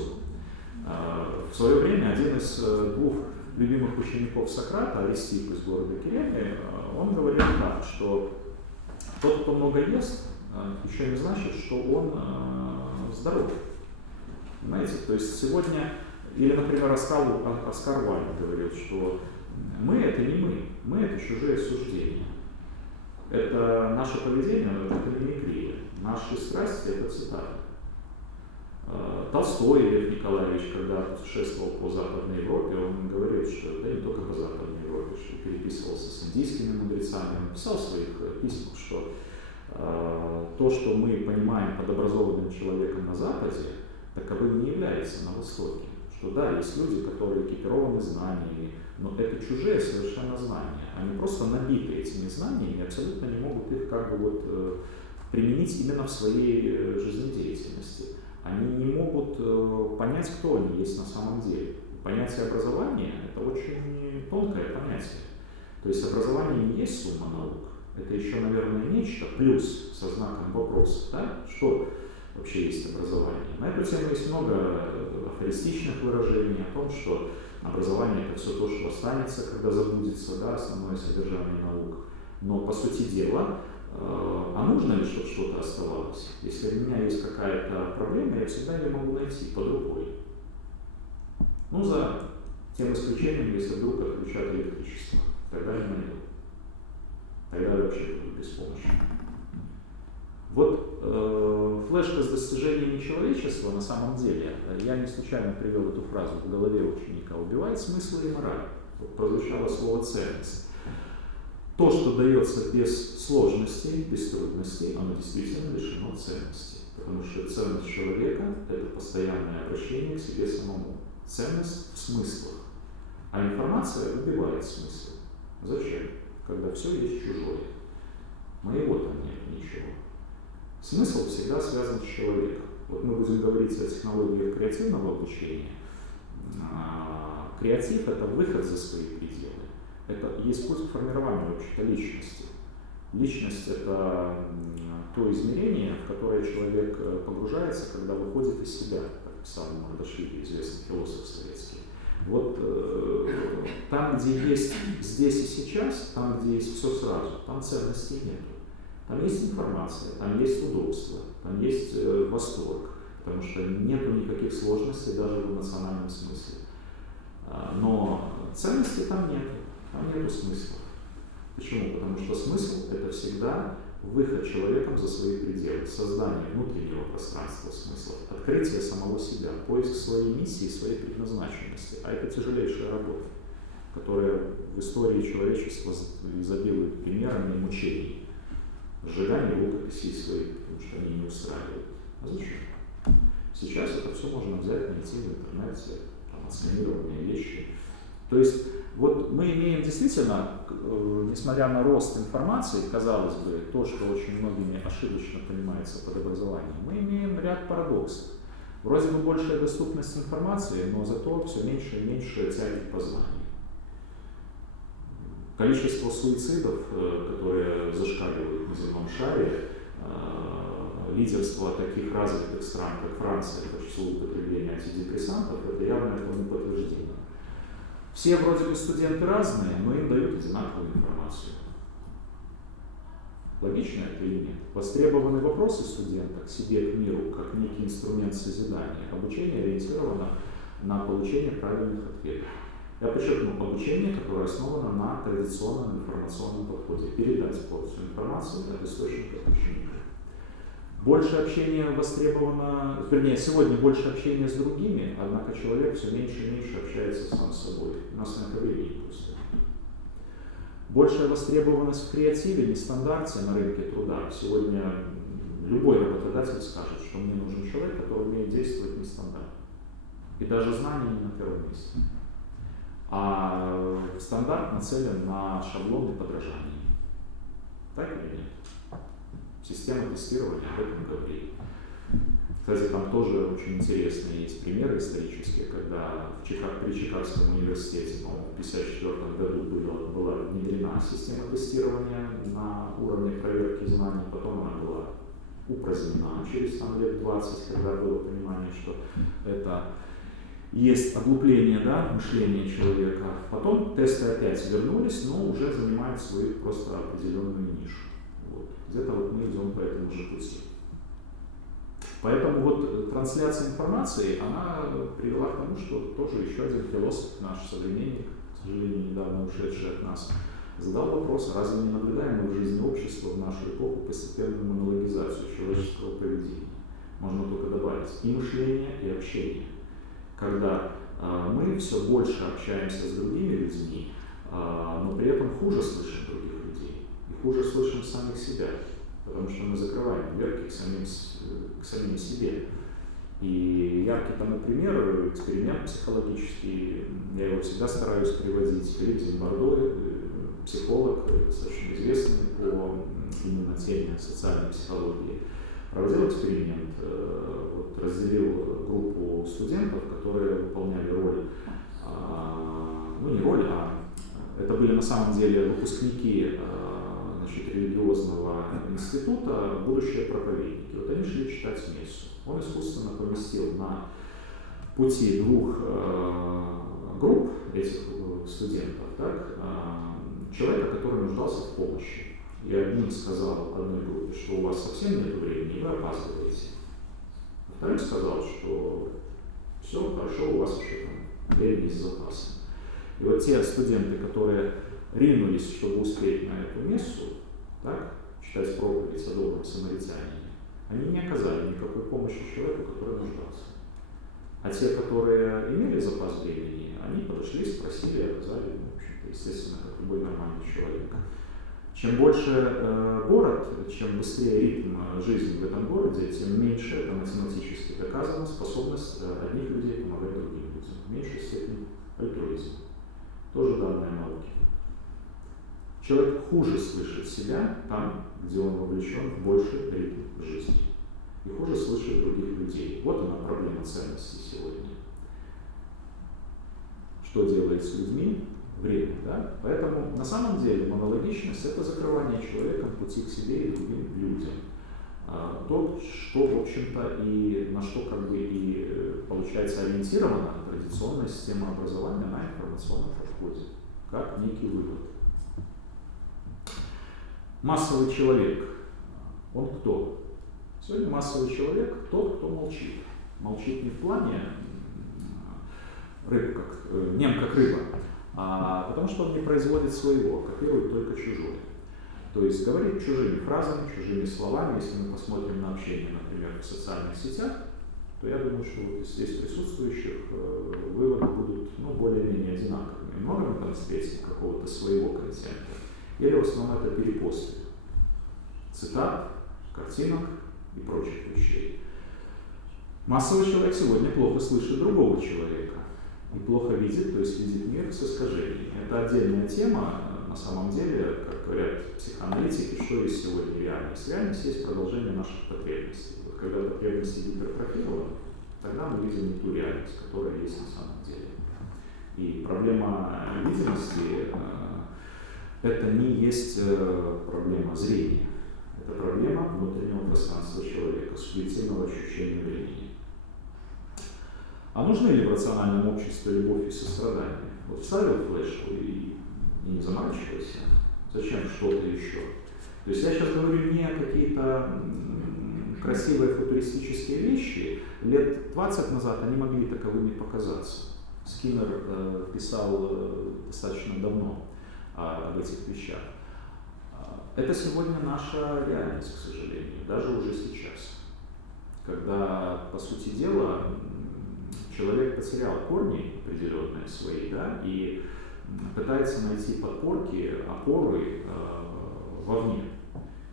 В свое время один из двух любимых учеников Сократа, Аристипп из города Кирены, он говорил так, что тот, кто много ест, еще не значит, что он здоров. Понимаете? То есть сегодня, или, например, Оскар Уайльд говорил, что мы — это не мы это чужие суждения. Это наше поведение, это мимикрия. Наши страсти — это цитаты. Толстой Лев Николаевич, когда путешествовал по Западной Европе, он говорит, что, да не только по Западной Европе, что переписывался с индийскими мудрецами, он писал в своих письмах, что то, что мы понимаем под образованным человеком на Западе, таковым не является на Востоке. Что да, есть люди, которые экипированы знаниями, но это чужие совершенно знания. Они просто набиты этими знаниями и абсолютно не могут их применить именно в своей жизнедеятельности. Они не могут понять, кто они есть на самом деле. Понятие образования — это очень тонкое понятие. То есть образование не есть сумма наук. Это еще, наверное, нечто, плюс со знаком вопроса, да? Что вообще есть образование. На эту тему есть много афористичных выражений о том, что образование — это все то, что останется, когда забудется, да, основное содержание наук. Но, по сути дела, а нужно ли, чтобы что-то оставалось? Если у меня есть какая-то проблема, я всегда ее могу найти под рукой. Ну, за тем исключением, если вдруг отключат электричество, тогда я найду. Тогда я вообще буду беспомощен. Вот флешка с достижениями человечества на самом деле, я не случайно привел эту фразу в голове ученика, убивает смысл и мораль. Вот прозвучало слово ценность. То, что дается без сложностей, без трудностей, оно действительно лишено ценности. Потому что ценность человека — это постоянное обращение к себе самому. Ценность в смыслах. А информация убивает смысл. Зачем? Когда все есть чужое. Моего там нет ничего. Смысл всегда связан с человеком. Вот мы будем говорить о технологиях креативного обучения. Креатив — это выход за свои пределы. Это есть путь к формированию вообще-то личности. Личность — это то измерение, в которое человек погружается, когда выходит из себя, как писал Мардашвили, известный философ советский. Вот там, где есть здесь и сейчас, там, где есть все сразу, там ценностей нет. Там есть информация, там есть удобство, там есть восторг, потому что нету никаких сложностей даже в эмоциональном смысле. Но ценности там нету смыслов. Почему? Потому что смысл – это всегда выход человеком за свои пределы, создание внутреннего пространства смыслов, открытие самого себя, поиск своей миссии, своей предназначенности. А это тяжелейшая работа, которая в истории человечества изобилует примерами мучений, сжигание рукописей своих, потому что они не устраивают. А зачем? Сейчас это все можно взять, найти в интернете, там, отсканированные вещи. То есть вот мы имеем действительно, несмотря на рост информации, казалось бы, то, что очень многими ошибочно понимается под образованием, мы имеем ряд парадоксов. Вроде бы большая доступность информации, но зато все меньше и меньше тяги к познанию. Количество суицидов, которые зашкаливают на земном шаре, лидерство таких развитых стран, как Франция, по числу употребления антидепрессантов, это явное тому подтверждение. Все вроде бы студенты разные, но им дают одинаковую информацию. Логично это или нет? Востребованы вопросы студента к себе, к миру, как некий инструмент созидания. Обучение ориентировано на получение правильных ответов. Я подчеркну, обучение, которое основано на традиционном информационном подходе. Передать порцию информации от источника к ученику. Больше общения востребовано, вернее, сегодня больше общения с другими, однако человек все меньше и меньше общается сам с собой. У нас на это времени просто. Большая востребованность в креативе, нестандарте на рынке труда. Сегодня любой работодатель скажет, что мне нужен человек, который умеет действовать нестандартно. И даже знания не на первом месте. А стандарт нацелен на шаблоны подражания. Так или нет? Система тестирования об этом говорит. Кстати, там тоже очень интересные есть примеры исторические, когда при Чикагском университете, по-моему, в 1954 году была внедрена система тестирования на уровне проверки знаний, потом она была упразднена через лет 20, когда было понимание, что это есть оглупление, да, мышления человека. Потом тесты опять вернулись, но уже занимают свою просто определенную нишу. Где-то вот мы идем по этому же пути. Поэтому вот трансляция информации, она привела к тому, что тоже еще один философ, наш современник, к сожалению, недавно ушедший от нас, задал вопрос, разве не наблюдаем мы в жизни общества в нашу эпоху постепенную монологизацию человеческого поведения? Можно только добавить и мышление, и общение. Когда мы все больше общаемся с другими людьми, но при этом хуже слышим других людей. И хуже слышим самих себя, потому что мы закрываем дверки к самим себе. И яркий тому пример, эксперимент психологический, я его всегда стараюсь приводить. Филипп Зимбардо, психолог, достаточно известный по именно теме социальной психологии, проводил эксперимент, вот, разделил группу студентов, которые выполняли роль, ну не роль, а это были на самом деле выпускники религиозного института, будущие проповедники. Вот они шли читать мессу. Он искусственно поместил на пути двух групп этих студентов, так, человека, который нуждался в помощи. И одним сказал одной группе, что у вас совсем нет времени, и вы опаздываете. А второй сказал, что все хорошо, у вас еще там времени с запасом. И вот те студенты, которые ринулись, чтобы успеть на эту мессу, так, читать проповедь о добром самаритянине, они не оказали никакой помощи человеку, который нуждался. А те, которые имели запас времени, они подошли, спросили, оказали, в общем-то, естественно, как любой нормальный человек. Чем больше город, чем быстрее ритм жизни в этом городе, тем меньше, это математически доказано, способность одних людей помогать другим людям. В меньшей степени альтруизм. Тоже данные науки. Человек хуже слышит себя там, где он вовлечен в больший ритм жизни. И хуже слышит других людей. Вот она проблема ценностей сегодня. Что делает с людьми? Время, да? Поэтому на самом деле монологичность – это закрывание человеком пути к себе и другим людям. То, что, в общем-то, и на что как бы и получается ориентирована традиционная система образования на информационном подходе, как некий вывод. Массовый человек Он кто? Сегодня массовый человек тот, кто молчит. Молчит не в плане нем как рыба, а потому что он не производит своего, копирует только чужое. То есть говорит чужими фразами, чужими словами. Если мы посмотрим на общение, например, в социальных сетях, то я думаю, что вот из здесь присутствующих выводы будут более-менее одинаковыми. Много мы там встретим какого-то своего контента, или в основном это перепосты цитат, картинок и прочих вещей. Массовый человек сегодня плохо слышит другого человека и плохо видит, то есть видит мир с искажениями. Это отдельная тема. На самом деле, как говорят психоаналитики, что есть сегодня реальность? Реальность есть продолжение наших потребностей. Вот когда потребности гипертрофированы, тогда мы видим не ту реальность, которая есть на самом деле. И проблема видимости это не есть проблема зрения. Это проблема внутреннего пространства человека, субъективного ощущения времени. А нужны ли в рациональном обществе любовь и сострадание? Вот вставил флешку и не заморачивайся. Зачем что-то еще? То есть я сейчас говорю не какие-то красивые футуристические вещи. Лет 20 назад они могли таковыми показаться. Скиннер писал достаточно давно об этих вещах. Это сегодня наша реальность, к сожалению, даже уже сейчас. Когда, по сути дела, человек потерял корни определенные свои, да, и пытается найти подпорки, опоры вовне.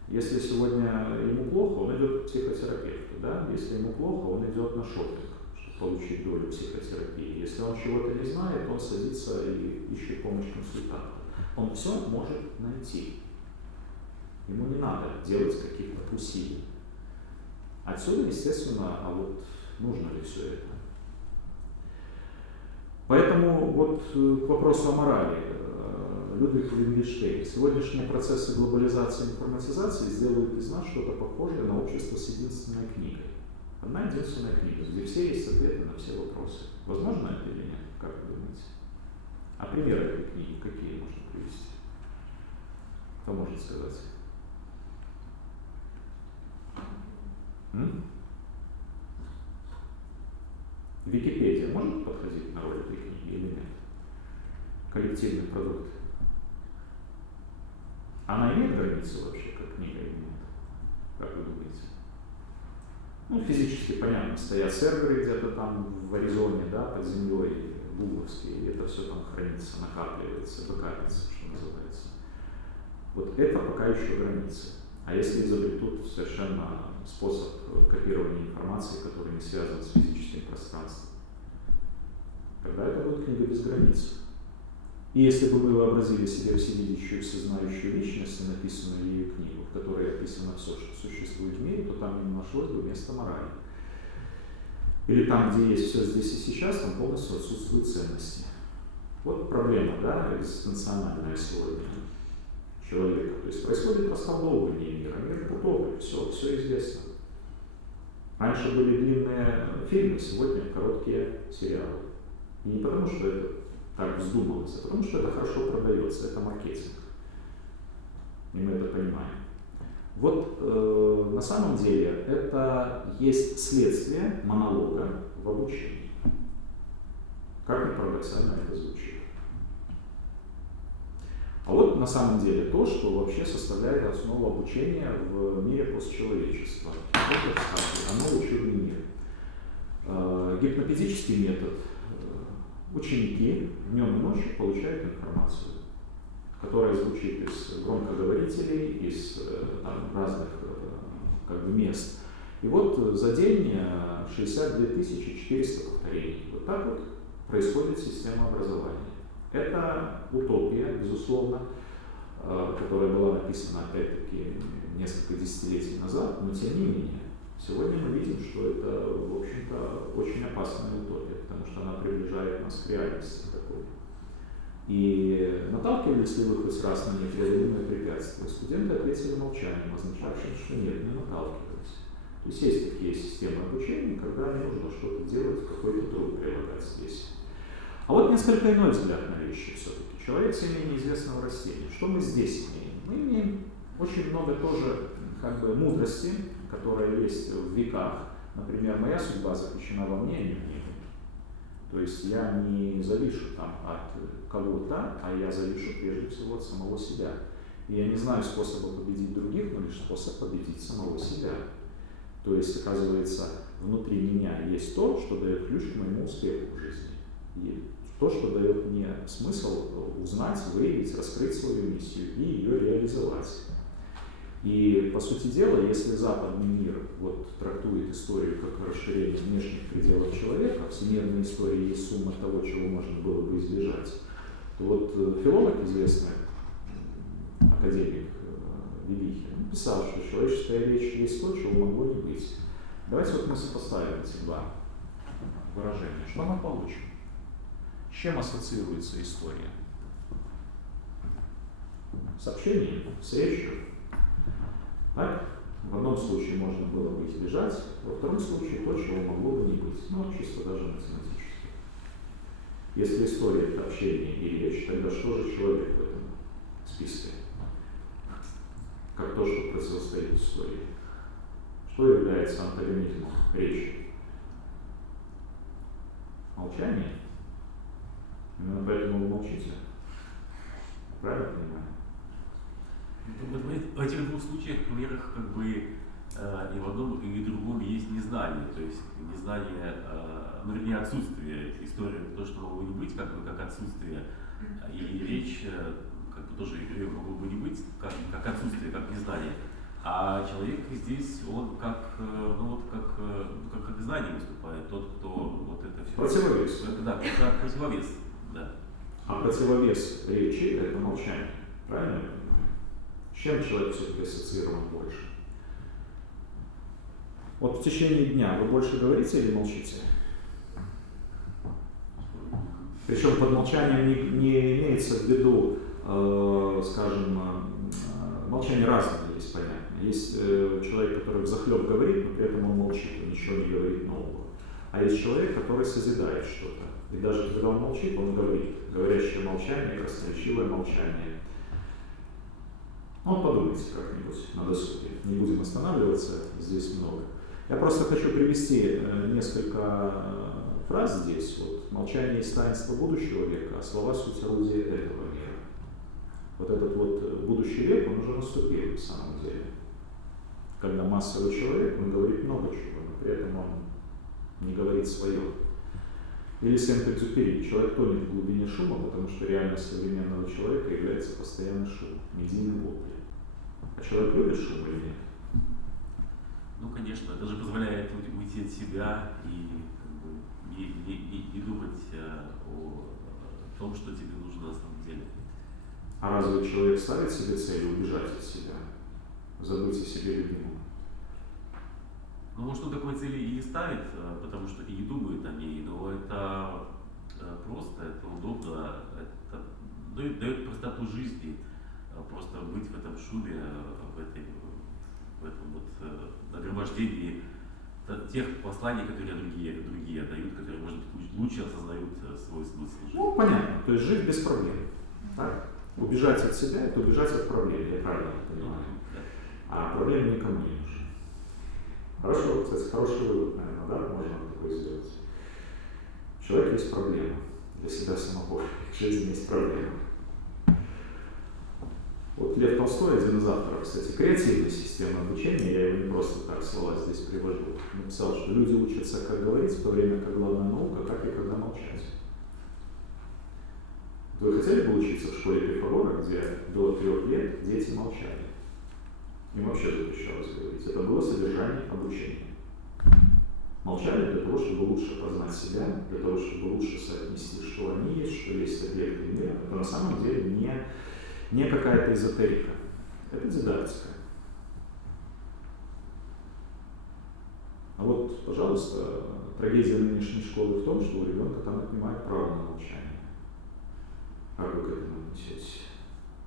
Если сегодня ему плохо, он идет к психотерапевту, да? Если ему плохо, он идет на шопинг, чтобы получить долю психотерапии. Если он чего-то не знает, он садится и ищет помощь консультанта. Он все может найти. Ему не надо делать каких-то усилий. Отсюда, естественно, а вот нужно ли все это? Поэтому вот к вопросу о морали. Людвиг Wittgenstein. Сегодняшние процессы глобализации и информатизации сделают из нас что-то похожее на общество с единственной книгой. Одна единственная книга, где все есть ответы на все вопросы. Возможно это или нет? Как вы думаете? А примеры этой книги какие можно привести? Кто может сказать? Википедия может подходить на роль этой книги или нет? Коллективный продукт. Она имеет границы вообще, как книга или нет? Как вы думаете? Ну, физически, понятно, стоят серверы где-то там в Аризоне, да, под землей, гугловские, и это все там хранится, накапливается, бэкапится, что называется. Вот это пока еще границы. А если изобретут совершенно способ копирования информации, который не связан с физическим пространством, тогда это будет книга без границ. И если бы мы вообразили себе всевидящую, всезнающую личность и написанную ею книгу, в которой описано все, что существует в мире, то там не нашлось бы места морали. Или там, где есть все здесь и сейчас, там полностью отсутствуют ценности. Вот проблема, да, экзистенциональная сегодня человека. То есть происходит расколдовывание мира, мир путовый, все известно. Раньше были длинные фильмы, сегодня короткие сериалы. И не потому, что это так вздумалось, а потому, что это хорошо продается, это маркетинг. И мы это понимаем. Вот на самом деле это есть следствие монолога в обучении. Как ни парадоксально это звучит. А вот на самом деле то, что вообще составляет основу обучения в мире постчеловечества. Это, кстати, оно учебный мир. Гипнопедический метод. Ученики днем и ночью получают информацию, которая звучит из громкоговорителей, из разных мест. И вот за день 62 400 повторений. Вот так вот происходит система образования. Это утопия, безусловно, которая была написана, опять-таки, несколько десятилетий назад, но тем не менее, сегодня мы видим, что это, в общем-то, очень опасная утопия, потому что она приближает нас к реальности такой. И наталкивались ли вы хоть раз на непреодолимые препятствия? Студенты ответили молчанием, означавшим, что нет, не наталкивались. То есть есть такие системы обучения, когда не нужно что-то делать, какой-то труд прилагать здесь. А вот несколько иной взгляд на вещи все-таки. Человек семени неизвестного растения. Что мы здесь имеем? Мы имеем очень много тоже как бы мудрости, которая есть в веках. Например, моя судьба заключена во мне, а не в ней. То есть я не завишу там от кого-то, а я завишу прежде всего от самого себя. И я не знаю способа победить других, но лишь способ победить самого себя. То есть, оказывается, внутри меня есть то, что дает ключ к моему успеху в жизни. И то, что дает мне смысл узнать, выявить, раскрыть свою миссию и ее реализовать. И, по сути дела, если западный мир вот, трактует историю как расширение внешних пределов человека, всемирная история есть сумма того, чего можно было бы избежать, то вот филолог известный, академик Велихин, писал, что человеческая речь есть то, чего могло не быть. Давайте вот мы сопоставим эти два выражения. Что мы получим? С чем ассоциируется история? С общением, с речью. Так? В одном случае можно было бы избежать, во втором случае то, чего могло бы не быть. Ну, чисто даже математически. Если история – это общение и речь, тогда что же человек в этом списке? Как то, что противостоит истории. Что является антагонизмом речи? Молчание. Именно поэтому вы молчите. Правильно понимаю? В этих двух случаях, примерах, как бы и в одном, и в другом есть незнание. То есть незнание, ну, вернее, отсутствие истории, то, что могло не быть, как бы как отсутствие, и речь, как бы тоже могло бы не быть, как отсутствие, как незнание. А человек здесь, он как, ну, вот как знание выступает, тот, кто вот это все. Противовес. Это, да, как противовес, да. А противовес речи – это молчание. Правильно я понимаю? С чем человек все-таки ассоциирован больше? Вот в течение дня вы больше говорите или молчите? Причем под молчанием не имеется в виду, скажем, молчание разное есть, понятно. Есть человек, который взахлеб говорит, но при этом он молчит, он ничего не говорит нового. А есть человек, который созидает что-то. И даже когда он молчит, он говорит. Говорящее молчание, красноречивое молчание. Ну, подумайте как-нибудь на досуге. Не будем останавливаться, здесь много. Я просто хочу привести несколько фраз здесь. Вот. Молчание есть таинство будущего века, а слова суть орудия этого мира. Вот этот вот будущий век, он уже наступил на самом деле. Когда массовый человек, он говорит много чего, но при этом он не говорит свое. Или Сент-Экзюпери. Человек тонет в глубине шума, потому что реальность современного человека является постоянный шум, медийный вопль. А человек любит шум или нет? Ну, конечно, это же позволяет уйти от себя и как бы, не думать о том, что тебе нужно на самом деле. А разве человек ставит себе цель убежать от себя, забыть о себе любимом? Ну, может, он такой цели и не ставит, потому что и не думает о ней, но это просто, это удобно, это дает простоту жизни, просто быть в этом шуме, в этом вот нагромождении тех посланий, которые другие дают, которые, может быть, лучше осознают свой смысл жизни. Ну, понятно, то есть жить без проблем. Так? Убежать от себя – это убежать от проблем, я правильно понимаю. Да. А проблемы никому не нужны. Хорошо, кстати, хороший вывод, наверное, да, можно такой сделать. У человека есть проблема для себя самого, в жизни есть проблема. Вот Лев Толстой, один из авторов, кстати, креативной системы обучения, я его не просто так слова здесь привожу, написал, что люди учатся, как говорить, в то время как главная наука, как и когда молчать. Вы хотели бы учиться в школе Пифагора, где до 3 лет дети молчали? Им вообще запрещалось говорить. Это было содержание обучения. Молчали для того, чтобы лучше познать себя, для того, чтобы лучше соотнести, что они есть, что есть объекты мира. Это на самом деле не какая-то эзотерика. Это дидактика. А вот, пожалуйста, трагедия нынешней школы в том, что у ребенка там отнимают право на молчание. Как вы к этому отнесетесь?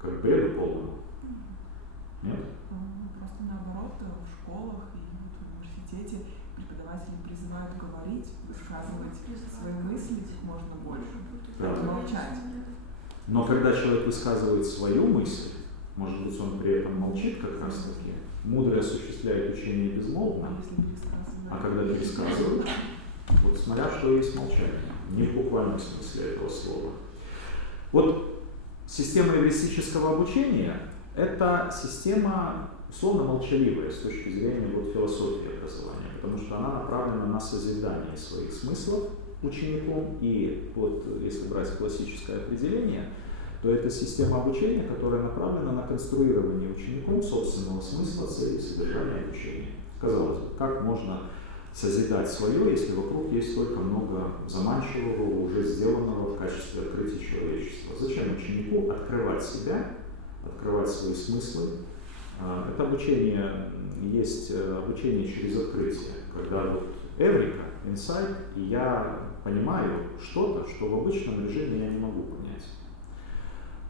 Как к бреду полному? Нет? Просто наоборот, в школах и в университете преподаватели призывают говорить, высказывать свои мысли как можно больше, Да. молчать. Но когда человек высказывает свою мысль, может быть, он при этом молчит как раз таки, Мудрый осуществляет учение безмолвно, Если пересказывать. а когда пересказывают, вот смотря что есть молчание, не в буквальном смысле этого слова. Вот система эвристического обучения – это система условно молчаливая с точки зрения вот философии образования, потому что она направлена на созидание своих смыслов учеником, и вот если брать классическое определение, то это система обучения, которая направлена на конструирование учеником собственного смысла, цели, содержания обучения. Казалось бы, как можно созидать свое, если вокруг есть столько много заманчивого, уже сделанного в качестве открытия человечества? Зачем ученику открывать себя, открывать свои смыслы? Это обучение есть обучение через открытие, когда вот эврика, инсайт, и я понимаю что-то, что в обычном режиме я не могу понять.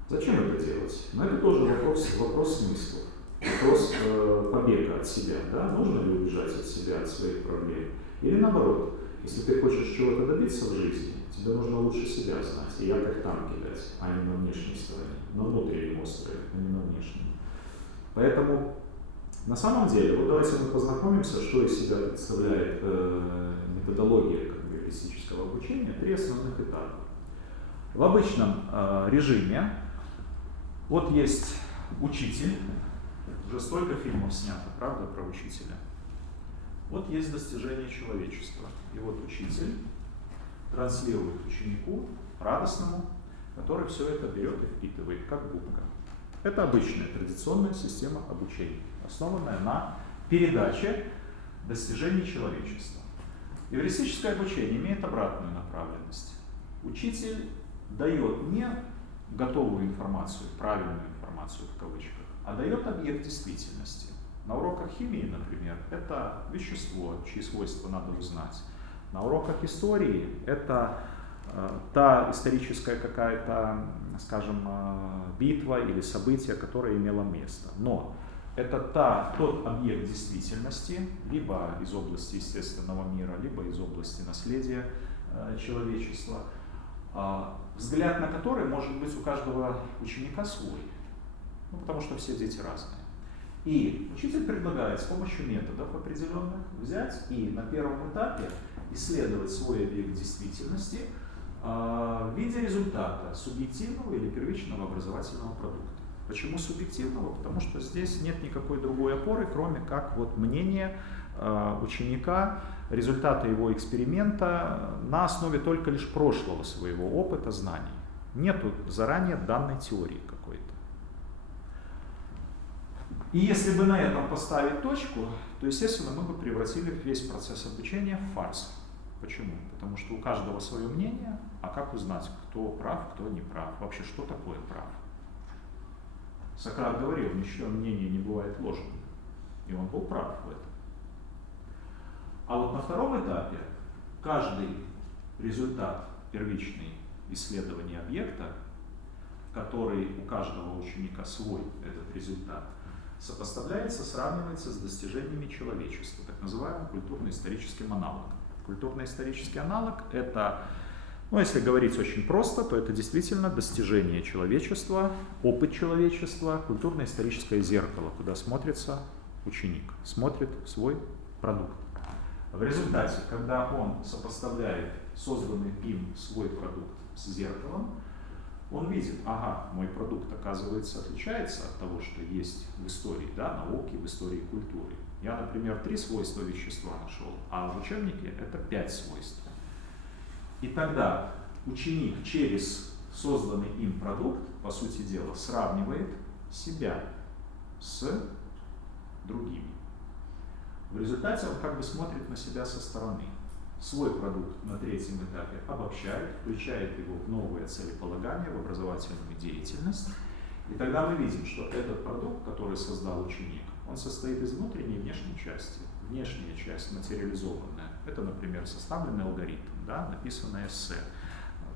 Зачем это делать? Но это тоже вопрос смыслов, вопрос побега от себя. Да? Нужно ли убежать от себя, от своих проблем? Или наоборот, если ты хочешь чего-то добиться в жизни, тебе нужно лучше себя знать, и якорь там кидать, а не на внешней стороне, на внутреннем острове, а не на внешнем. Поэтому на самом деле, вот давайте мы познакомимся, что из себя представляет методология эвристического обучения, 3 основных этапа. В обычном режиме вот есть учитель, уже столько фильмов снято, правда, про учителя. Вот есть достижение человечества. И вот учитель транслирует ученику, радостному, который все это берет и впитывает, как губка. Это обычная традиционная система обучения, основанная на передаче достижений человечества. Эвристическое обучение имеет обратную направленность. Учитель дает не готовую информацию, правильную информацию в кавычках, а дает объект действительности. На уроках химии, например, это вещество, чьи свойства надо узнать. На уроках истории это та историческая какая-то, скажем, битва или событие, которое имело место. Но это тот объект действительности, либо из области естественного мира, либо из области наследия человечества, взгляд на который может быть у каждого ученика свой, потому что все дети разные. И учитель предлагает с помощью методов определенных взять и на первом этапе исследовать свой объект действительности в виде результата субъективного или первичного образовательного продукта. Почему субъективного? Потому что здесь нет никакой другой опоры, кроме как вот мнение ученика, результаты его эксперимента на основе только лишь прошлого своего опыта, знаний. Нету заранее данной теории какой-то. И если бы на этом поставить точку, то, естественно, мы бы превратили весь процесс обучения в фарс. Почему? Потому что у каждого свое мнение, а как узнать, кто прав, кто не прав? Вообще, что такое прав? Сократ говорил, ничье мнение не бывает ложным. И он был прав в этом. А вот на втором этапе каждый результат первичный исследования объекта, который у каждого ученика свой, этот результат, сопоставляется, сравнивается с достижениями человечества, так называемым культурно-историческим аналогом. Культурно-исторический аналог – это, если говорить очень просто, то это действительно достижение человечества, опыт человечества, культурно-историческое зеркало, куда смотрится ученик, смотрит свой продукт. В результате, когда он сопоставляет созданный им свой продукт с зеркалом, он видит, ага, мой продукт, оказывается, отличается от того, что есть в истории, да, науки, в истории культуры. Я, например, 3 свойства вещества нашел, а в учебнике это 5 свойств. И тогда ученик через созданный им продукт, по сути дела, сравнивает себя с другими. В результате он как бы смотрит на себя со стороны. Свой продукт на 3-м этапе обобщает, включает его в новые целеполагания, в образовательную деятельность. И тогда мы видим, что этот продукт, который создал ученик, он состоит из внутренней и внешней части. Внешняя часть материализованная. Это, например, составленный алгоритм, да, написанное эссе.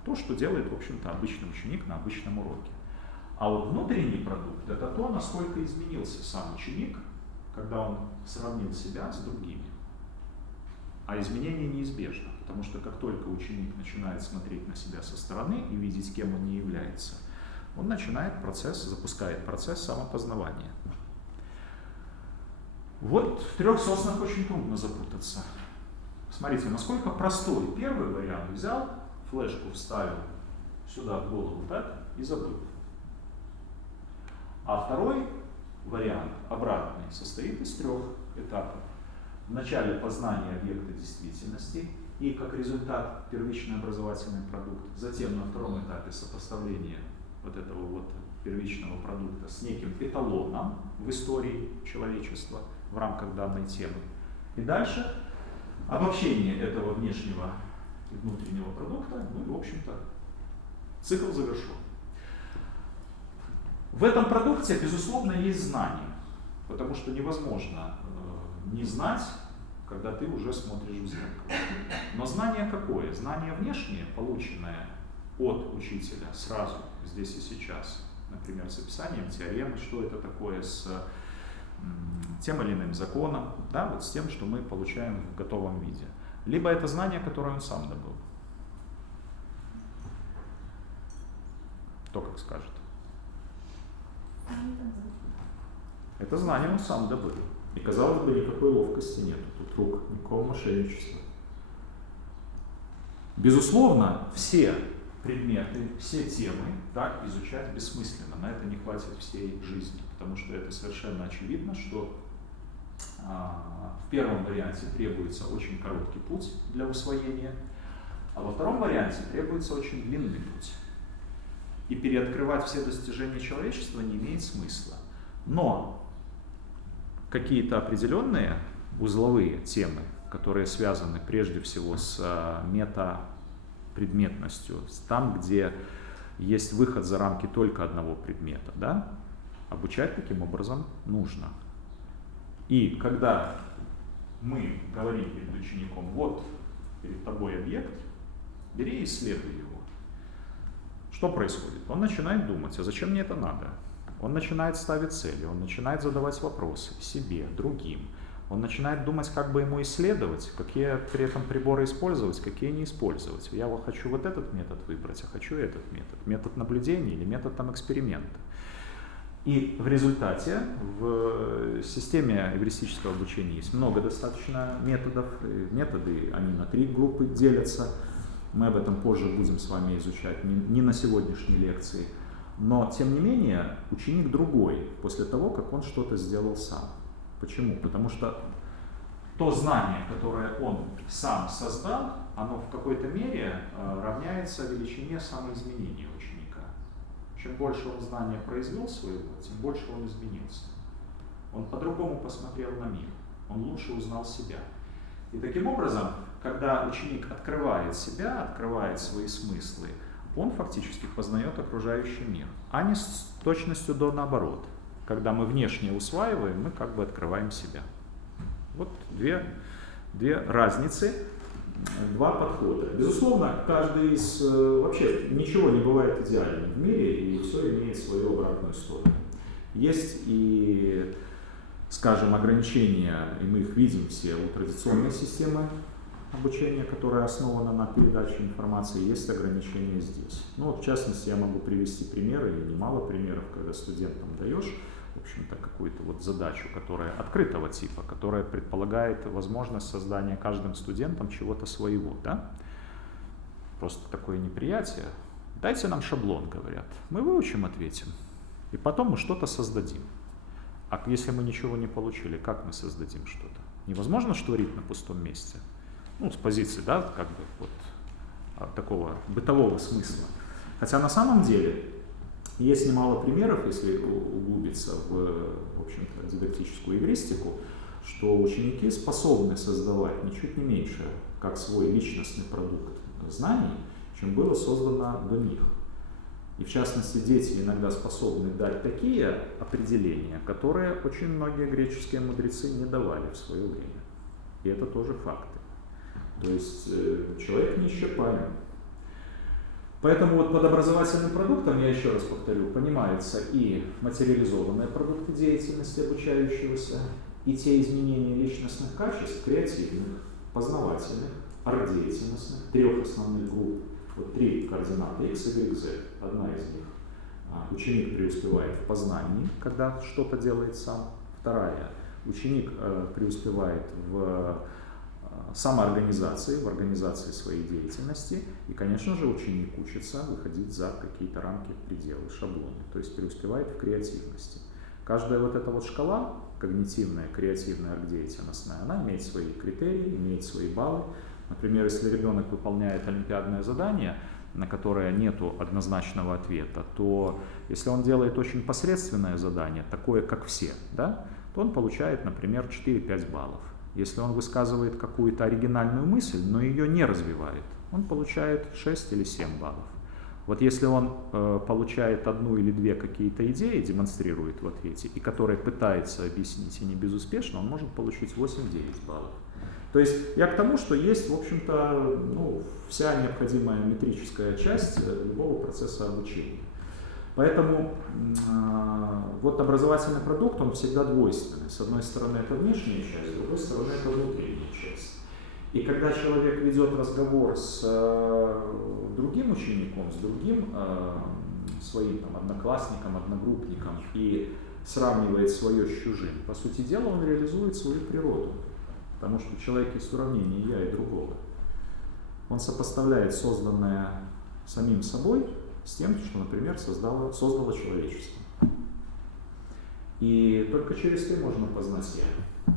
То, что делает, в общем-то, обычный ученик на обычном уроке. А вот внутренний продукт – это то, насколько изменился сам ученик, когда он сравнил себя с другими. А изменение неизбежно, потому что как только ученик начинает смотреть на себя со стороны и видеть, кем он не является, он начинает запускает процесс самопознавания. Вот в 3 соснах очень трудно запутаться. Смотрите, насколько простой. Первый вариант: взял, флешку вставил сюда в голову, так, и забыл. А второй вариант, обратный, состоит из 3 этапов. Вначале познание объекта действительности и, как результат, первичный образовательный продукт. Затем на втором этапе сопоставление вот этого вот первичного продукта с неким эталоном в истории человечества в рамках данной темы. И дальше обобщение этого внешнего и внутреннего продукта, ну и, в общем-то, цикл завершен. В этом продукте, безусловно, есть знание, потому что невозможно не знать, когда ты уже смотришь в зеркало. Но знание какое? Знание внешнее, полученное от учителя сразу, здесь и сейчас, например, с описанием теоремы, что это такое, с тем или иным законом, да, вот с тем, что мы получаем в готовом виде. Либо это знание, которое он сам добыл. Кто как скажет? Это знание он сам добыл. И, казалось бы, никакой ловкости нет. Тут рук, никакого мошенничества. Безусловно, все предметы, все темы так изучать бессмысленно. На это не хватит всей жизни. Потому что это совершенно очевидно, что в первом варианте требуется очень короткий путь для усвоения, а во втором варианте требуется очень длинный путь. И переоткрывать все достижения человечества не имеет смысла. Но какие-то определенные узловые темы, которые связаны прежде всего с метапредметностью, там, где есть выход за рамки только одного предмета, да, обучать таким образом нужно. И когда мы говорим перед учеником: вот перед тобой объект, бери и исследуй его. Что происходит? Он начинает думать: а зачем мне это надо? Он начинает ставить цели, он начинает задавать вопросы себе, другим. Он начинает думать, как бы ему исследовать, какие при этом приборы использовать, какие не использовать. Я хочу вот этот метод выбрать, а хочу этот метод. Метод наблюдения или метод эксперимента. И в результате в системе эвристического обучения есть много достаточно методов. Методы, они на 3 группы делятся. Мы об этом позже будем с вами изучать, не на сегодняшней лекции. Но, тем не менее, ученик другой после того, как он что-то сделал сам. Почему? Потому что то знание, которое он сам создал, оно в какой-то мере равняется величине самоизменения ученика. Чем больше он знания произвел своего, тем больше он изменился. Он по-другому посмотрел на мир, он лучше узнал себя. И таким образом, когда ученик открывает себя, открывает свои смыслы, он фактически познает окружающий мир, а не с точностью до наоборот. Когда мы внешне усваиваем, мы как бы открываем себя. Вот две разницы, 2 подхода. Безусловно, каждый из... Вообще ничего не бывает идеальным в мире, и все имеет свою обратную сторону. Есть и, скажем, ограничения, и мы их видим все у традиционной системы обучения, которая основана на передаче информации, есть ограничения здесь. Ну вот, в частности, я могу привести примеры, и немало примеров, когда студентам даешь, в общем-то, какую-то вот задачу, которая открытого типа, которая предполагает возможность создания каждым студентом чего-то своего, да? Просто такое неприятие. Дайте нам шаблон, говорят. Мы выучим, ответим, и потом мы что-то создадим. А если мы ничего не получили, как мы создадим что-то? Невозможно творить на пустом месте. Ну, с позиции, да, как бы вот такого бытового смысла. Хотя на самом деле есть немало примеров, если углубиться в общем-то, дидактическую эвристику, что ученики способны создавать ничуть не меньше, как свой личностный продукт знаний, чем было создано до них. И в частности, дети иногда способны дать такие определения, которые очень многие греческие мудрецы не давали в свое время. И это тоже факты. То есть человек неисчерпаем. Поэтому вот под образовательным продуктом, я еще раз повторю, понимаются и материализованные продукты деятельности обучающегося, и те изменения личностных качеств, креативных, познавательных, арт-деятельностных, 3 основных групп. Вот 3 координаты X, Y, Z. Одна из них. Ученик преуспевает в познании, когда что-то делает сам. Вторая. Ученик преуспевает в самоорганизации, в организации своей деятельности, и, конечно же, ученик учится выходить за какие-то рамки, пределы, шаблоны, то есть преуспевает в креативности. Каждая вот эта вот шкала, когнитивная, креативная, арт-деятельностная, она имеет свои критерии, имеет свои баллы. Например, если ребенок выполняет олимпиадное задание, на которое нет однозначного ответа, то если он делает очень посредственное задание, такое как все, да, то он получает, например, 4-5 баллов. Если он высказывает какую-то оригинальную мысль, но ее не развивает, он получает 6 или 7 баллов. Вот если он получает одну или две какие-то идеи, демонстрирует в ответе, и которые пытается объяснить и не безуспешно, он может получить 8-9 баллов. То есть я к тому, что есть, в общем-то, вся необходимая метрическая часть любого процесса обучения. Поэтому вот образовательный продукт, он всегда двойственный. С одной стороны, это внешняя часть, с другой стороны, это внутренняя часть. И когда человек ведет разговор с другим учеником, с другим своим одноклассником, одногруппником и сравнивает свое с чужим, по сути дела, он реализует свою природу. Потому что человек есть уравнение я и другого. Он сопоставляет созданное самим собой с тем, что, например, создало человечество. И только через «ты» можно познать «я».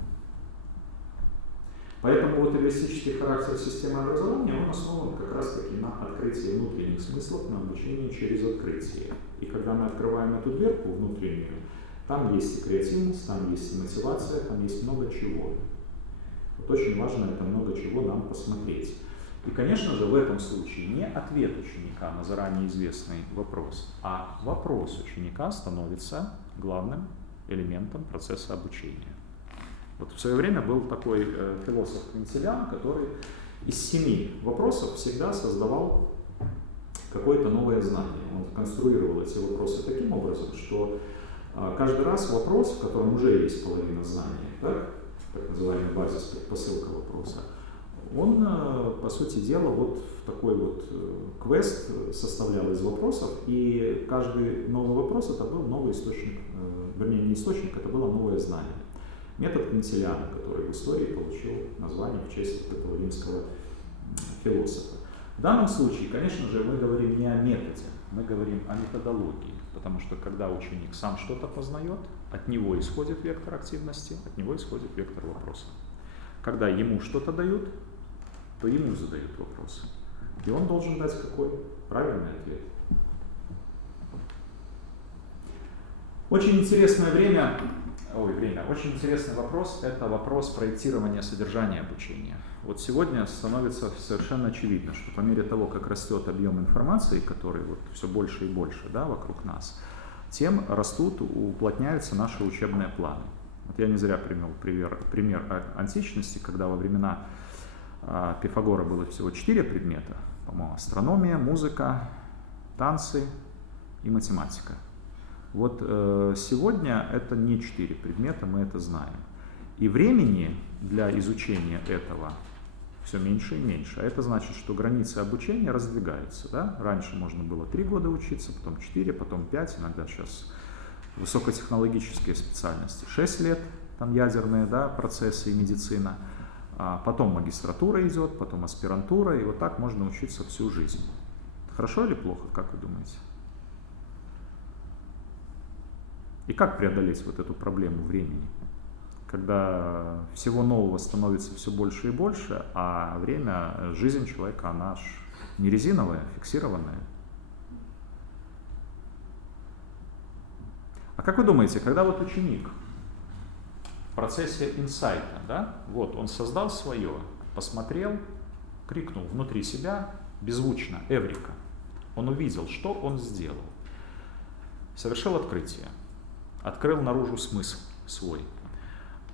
Поэтому вот эвристический характер системы образования, он основан как раз-таки на открытии внутренних смыслов, на обучении через открытие. И когда мы открываем эту дверку внутреннюю, там есть и креативность, там есть и мотивация, там есть много чего. Вот очень важно это много чего нам посмотреть. И, конечно же, в этом случае не ответ ученика на заранее известный вопрос, а вопрос ученика становится главным элементом процесса обучения. Вот в свое время был такой философ Квинтилиан, который из 7 вопросов всегда создавал какое-то новое знание. Он конструировал эти вопросы таким образом, что каждый раз вопрос, в котором уже есть половина знания, так называемый базис, предпосылка вопроса, он, по сути дела, вот такой вот квест составлял из вопросов, и каждый новый вопрос это был новый источник, вернее не источник, это было новое знание. Метод Квинтилиана, который в истории получил название в честь этого римского философа. В данном случае, конечно же, мы говорим не о методе, мы говорим о методологии, потому что когда ученик сам что-то познает, от него исходит вектор активности, от него исходит вектор вопроса. Когда ему что-то дают, то ему задают вопросы. И он должен дать какой? Правильный ответ. Очень интересное очень интересный вопрос – это вопрос проектирования содержания обучения. Вот сегодня становится совершенно очевидно, что по мере того, как растет объем информации, который вот все больше и больше вокруг нас, тем растут, уплотняются наши учебные планы. Вот я не зря привел пример античности, когда во времена Пифагора было всего 4 предмета, по-моему, астрономия, музыка, танцы и математика. Вот сегодня это не 4 предмета, мы это знаем. И времени для изучения этого все меньше и меньше. А это значит, что границы обучения раздвигаются. Да? Раньше можно было 3 года учиться, потом 4, потом 5, иногда сейчас высокотехнологические специальности 6 лет, там ядерные процессы и медицина. А потом магистратура идет, потом аспирантура, и вот так можно учиться всю жизнь. Хорошо или плохо, как вы думаете? И как преодолеть вот эту проблему времени, когда всего нового становится все больше и больше, а время, жизнь человека, она ж не резиновая, фиксированная. А как вы думаете, когда вот ученик в процессе инсайта, вот он создал свое, посмотрел, крикнул внутри себя беззвучно «Эврика», он увидел, что он сделал, совершил открытие, открыл наружу смысл свой.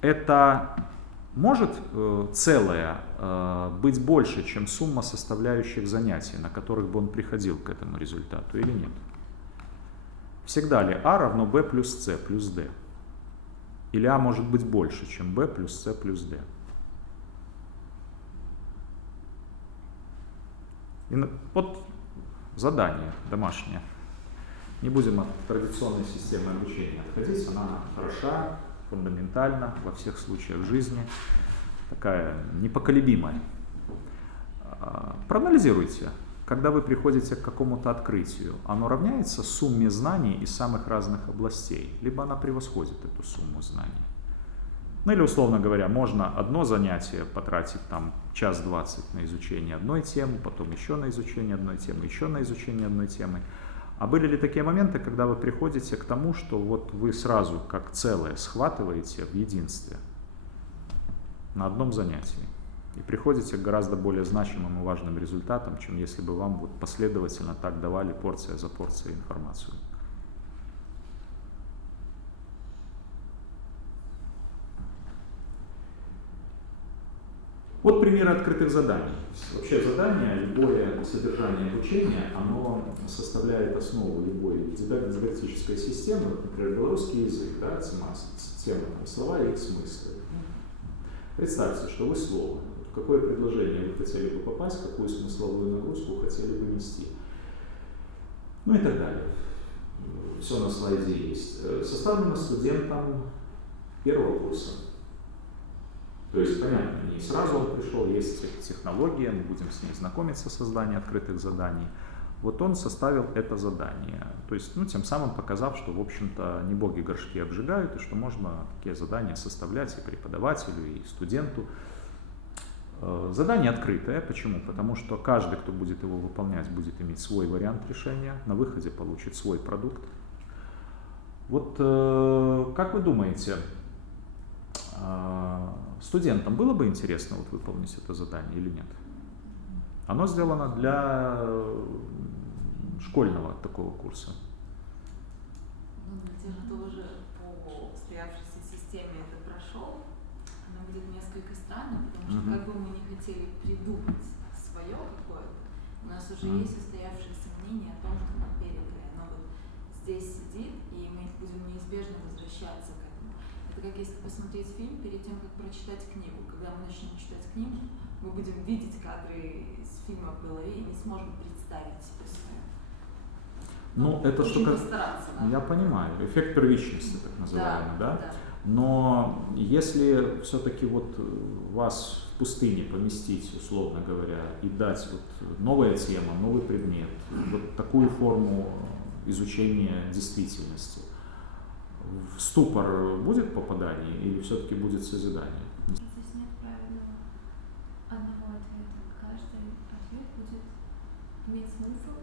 Это может целое быть больше, чем сумма составляющих занятий, на которых бы он приходил к этому результату, или нет? Всегда ли А равно Б плюс С плюс Д? Или А может быть больше, чем Б плюс С плюс Д? И вот задание домашнее. Не будем от традиционной системы обучения отходить, она хороша, фундаментальна во всех случаях жизни, такая непоколебимая. Проанализируйте, когда вы приходите к какому-то открытию, оно равняется сумме знаний из самых разных областей, либо она превосходит эту сумму знаний. Ну или, условно говоря, можно одно занятие потратить там 1:20 на изучение одной темы, потом еще на изучение одной темы, еще на изучение одной темы. А были ли такие моменты, когда вы приходите к тому, что вот вы сразу как целое схватываете в единстве на одном занятии и приходите к гораздо более значимым и важным результатам, чем если бы вам вот последовательно так давали порция за порцией информацию? Вот примеры открытых заданий. Вообще задание, любое содержание обучения, оно составляет основу любой дидактической системы, например, белорусский язык, да, тема слова и их смыслы. Представьте, что вы слово, в какое предложение вы хотели бы попасть, какую смысловую нагрузку хотели бы нести. Ну и так далее. Все на слайде есть. Составлено студентам первого курса. То есть, понятно, не сразу он пришел, есть технология, мы будем с ней знакомиться, создание открытых заданий. Вот он составил это задание. То есть, ну, тем самым показав, что, в общем-то, не боги горшки обжигают, и что можно такие задания составлять и преподавателю, и студенту. Задание открытое. Почему? Потому что каждый, кто будет его выполнять, будет иметь свой вариант решения, на выходе получит свой продукт. Вот как вы думаете, студентам было бы интересно вот выполнить это задание или нет? Оно сделано для школьного такого курса. Ну, для тех, кто уже по устоявшейся системе это прошел, оно будет несколько странно, потому что как бы мы не хотели придумать свое какое-то, у нас уже есть устоявшееся мнение о том, что нам передали. Оно вот здесь сидит, и мы будем неизбежно возвращаться к этому. Это как если посмотреть фильм перед тем, как прочитать книгу. Когда мы начнем читать книгу, мы будем видеть кадры из фильма в голове и не сможем представить себе свое. Ну, это что постараться, да? Я понимаю, эффект первичности, так называемый, да? Да. Но если все-таки вот вас в пустыне поместить, условно говоря, и дать вот новая тема, новый предмет, вот такую форму изучения действительности, в ступор будет попадание или все-таки будет созидание? Здесь нет правильного одного ответа. Каждый ответ будет иметь смысл.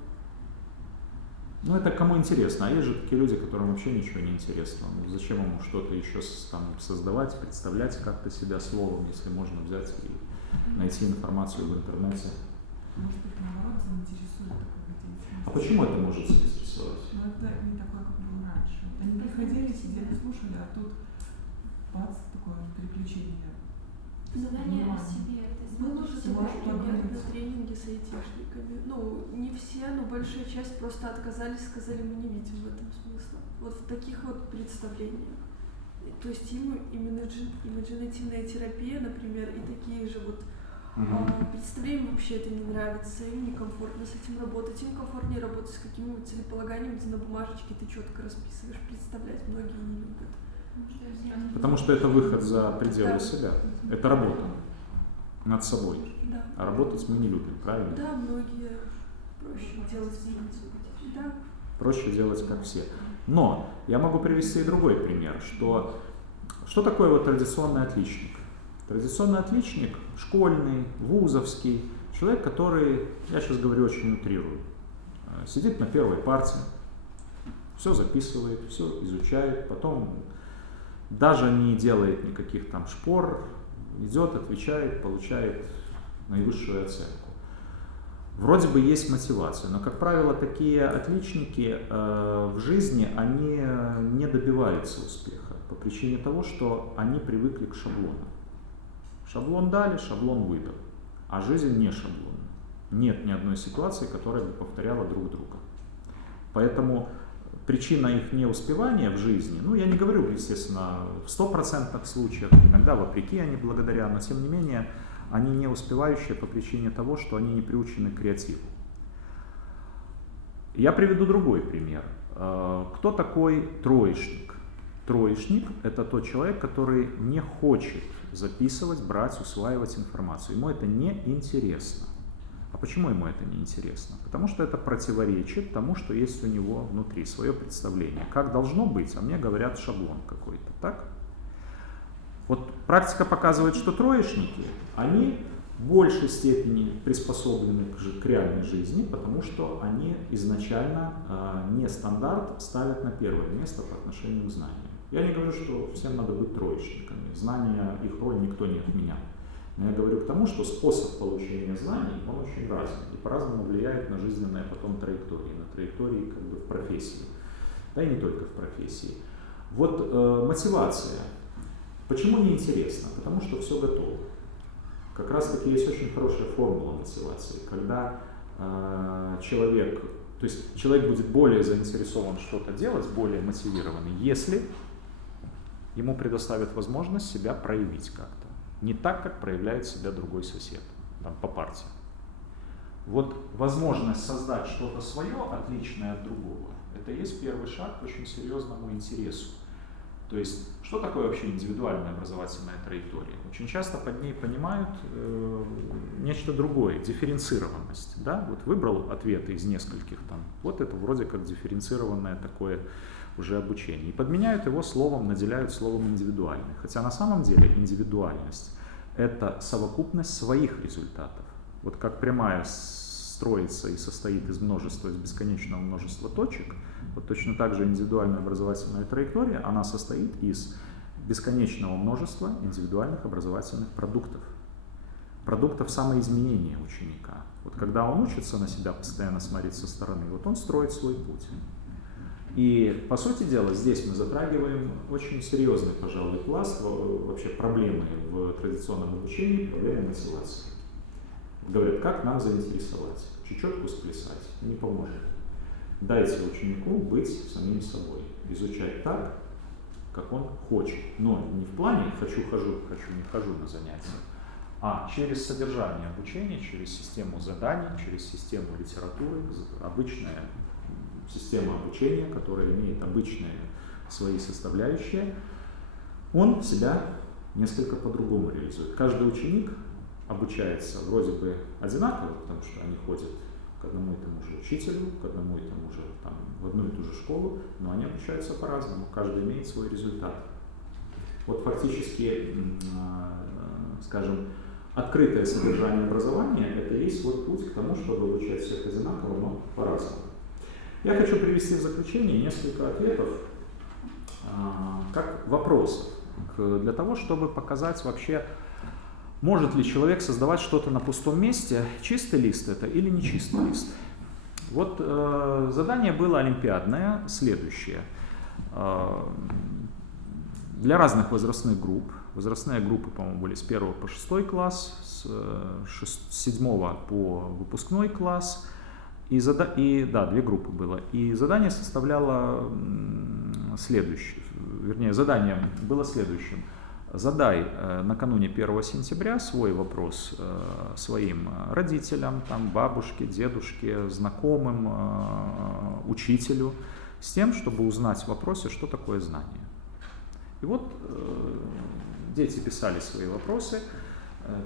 Ну, это кому интересно. А есть же такие люди, которым вообще ничего не интересно. Ну, зачем ему что-то еще там создавать, представлять как-то себя словом, если можно взять и найти информацию в интернете? Может быть, наоборот, заинтересует такой деятельность. А почему это может заинтересовать? Ну, это не такое, как было раньше. Они приходили, сидели, слушали, а тут бац, такое переключение. Задание о себе. Мы уже Всего, давали что пример говорить. на тренинге с айтишниками. Ну, не все, но большая часть просто отказались, сказали, мы не видим в этом смысла. Вот в таких вот представлениях. То есть им имиджинативная терапия, например, и такие же вот представлениям вообще это не нравится, им некомфортно с этим работать, им комфортнее работать с каким-нибудь целеполаганием, где на бумажечке ты четко расписываешь, представлять многие не любят. Потому что это выход за пределы себя. Это работа над собой. Да. А работать мы не любим, правильно? Да, многие проще делать. Да. Проще делать, как все. Но я могу привести и другой пример, что такое вот традиционный отличник? Традиционный отличник, школьный, вузовский, человек, который, я сейчас говорю очень утрирую, сидит на первой парте, все записывает, все изучает, потом даже не делает никаких там шпор, идет, отвечает, получает наивысшую оценку. Вроде бы есть мотивация, но, как правило, такие отличники в жизни, они не добиваются успеха по причине того, что они привыкли к шаблону. Шаблон дали, шаблон выдал, а жизнь не шаблон. Нет ни одной ситуации, которая бы повторяла друг друга. Поэтому причина их неуспевания в жизни, ну, я не говорю, естественно, в 100% случаях, иногда вопреки, а не благодаря, но тем не менее, они не успевающие по причине того, что они не приучены к креативу. Я приведу другой пример. Кто такой троечник? Троечник – это тот человек, который не хочет записывать, брать, усваивать информацию. Ему это не интересно. А почему ему это не интересно? Потому что это противоречит тому, что есть у него внутри, свое представление. Как должно быть, а мне говорят шаблон какой-то, так? Вот практика показывает, что троечники, они в большей степени приспособлены к реальной жизни, потому что они изначально не стандарт ставят на первое место по отношению к знаниям. Я не говорю, что всем надо быть троечниками, знания, их роль никто не отменял. Но я говорю к тому, что способ получения знаний, он очень разный и по-разному влияет на жизненные потом траектории, на траектории как бы в профессии, да и не только в профессии. Вот мотивация. Почему не интересно? Потому что все готово. Как раз таки есть очень хорошая формула мотивации, когда человек будет более заинтересован что-то делать, более мотивированный, если ему предоставят возможность себя проявить как-то. Не так, как проявляет себя другой сосед, там, по партии. Вот возможность создать что-то свое, отличное от другого, это и есть первый шаг к очень серьезному интересу. То есть, что такое вообще индивидуальная образовательная траектория? Очень часто под ней понимают нечто другое, дифференцированность. Да? Вот выбрал ответы из нескольких, там, вот это вроде как дифференцированное такое уже обучение. И подменяют его словом, наделяют словом индивидуальный. Хотя на самом деле индивидуальность – это совокупность своих результатов. Вот как прямая строится и состоит из бесконечного множества точек, вот точно так же индивидуальная образовательная траектория, она состоит из бесконечного множества индивидуальных образовательных продуктов. Продуктов самоизменения ученика. Вот когда он учится на себя постоянно смотреть со стороны, вот он строит свой путь. И, по сути дела, здесь мы затрагиваем очень серьезный, пожалуй, пласт вообще проблемы в традиционном обучении, проблемы мотивации. Говорят, как нам заинтересовать? Чечетку сплясать не поможет. Дайте ученику быть самим собой, изучать так, как он хочет. Но не в плане «хочу-хожу, не хожу на занятия», а через содержание обучения, через систему заданий, через систему литературы, обычная система обучения, которая имеет обычные свои составляющие, он себя несколько по-другому реализует. Каждый ученик обучается вроде бы одинаково, потому что они ходят к одному и тому же учителю, к одному и тому же, там, в одну и ту же школу, но они обучаются по-разному, каждый имеет свой результат. Вот фактически, скажем, открытое содержание образования – это и есть вот путь к тому, чтобы обучать всех одинаково, но по-разному. Я хочу привести в заключение несколько ответов, как вопросов, для того, чтобы показать вообще, может ли человек создавать что-то на пустом месте, чистый лист это или не чистый лист. Вот задание было олимпиадное, следующее. Для разных возрастных групп, возрастные группы, по-моему, были с 1 по 6 класс, с 7 по выпускной класс, две группы было. И задание составляло следующее, вернее, задание было следующим. Задай накануне 1 сентября свой вопрос своим родителям, там, бабушке, дедушке, знакомым, учителю, с тем, чтобы узнать в вопросе, что такое знание. И вот дети писали свои вопросы.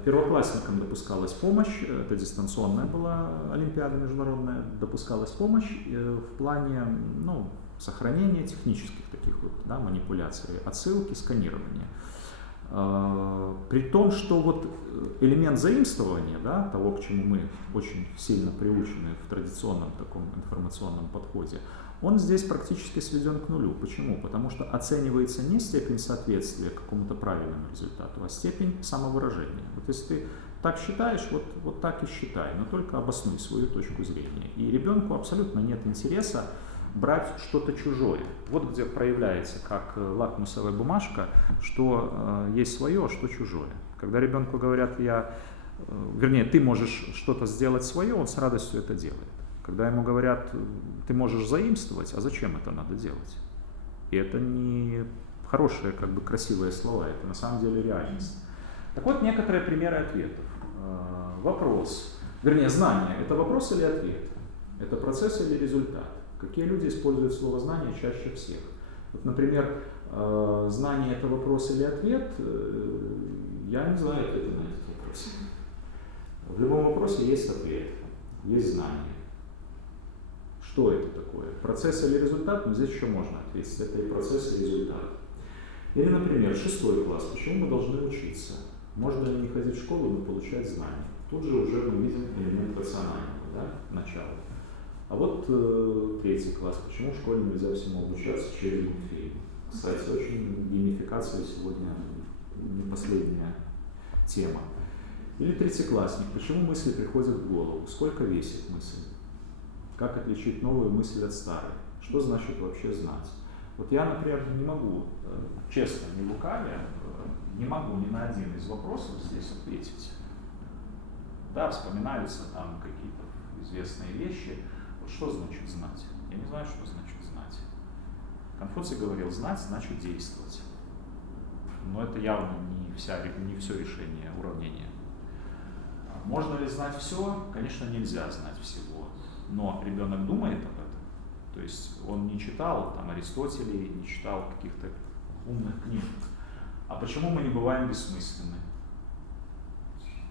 Первоклассникам допускалась помощь, это дистанционная была олимпиада международная, допускалась помощь в плане сохранения технических таких вот, да, манипуляций, отсылки, сканирования. При том, что вот элемент заимствования, да, того, к чему мы очень сильно приучены в традиционном таком информационном подходе, он здесь практически сведен к нулю. Почему? Потому что оценивается не степень соответствия какому-то правильному результату, а степень самовыражения. Вот если ты так считаешь, вот так и считай, но только обоснуй свою точку зрения. И ребенку абсолютно нет интереса брать что-то чужое. Вот где проявляется, как лакмусовая бумажка, что есть свое, а что чужое. Когда ребенку говорят, ты можешь что-то сделать свое, он с радостью это делает. Когда ему говорят, ты можешь заимствовать, а зачем это надо делать? И это не хорошие, красивые слова, это на самом деле реальность. Так вот, некоторые примеры ответов. Вопрос, знание – это вопрос или ответ? Это процесс или результат? Какие люди используют слово «знание» чаще всех? Вот, например, Знание — это вопрос или ответ? Я не знаю ответа на этот вопрос. В любом вопросе есть ответ, есть знание. Что это такое? Процесс или результат? Но здесь еще можно ответить. Это и процесс, и результат. Или, например, 6 класс. Почему мы должны учиться? Можно ли не ходить в школу, но получать знания? Тут же уже мы видим элемент рационального, да, начала. А вот 3 класс. Почему в школе нельзя всему обучаться через мультфильм? Кстати, очень геймификация сегодня не последняя тема. Или 3-классник. Почему мысли приходят в голову? Сколько весит мысль? Как отличить новую мысль от старой? Что значит вообще знать? Вот я, например, не могу, честно, не лукавя, не могу ни на один из вопросов здесь ответить. Да, вспоминаются там какие-то известные вещи. Вот что значит знать? Я не знаю, что значит знать. Конфуций говорил, знать значит действовать. Но это явно не все решение уравнения. Можно ли знать все? Конечно, нельзя знать всего. Но ребенок думает об этом. То есть он не читал там Аристотеля, не читал каких-то умных книг. А почему мы не бываем бессмысленны?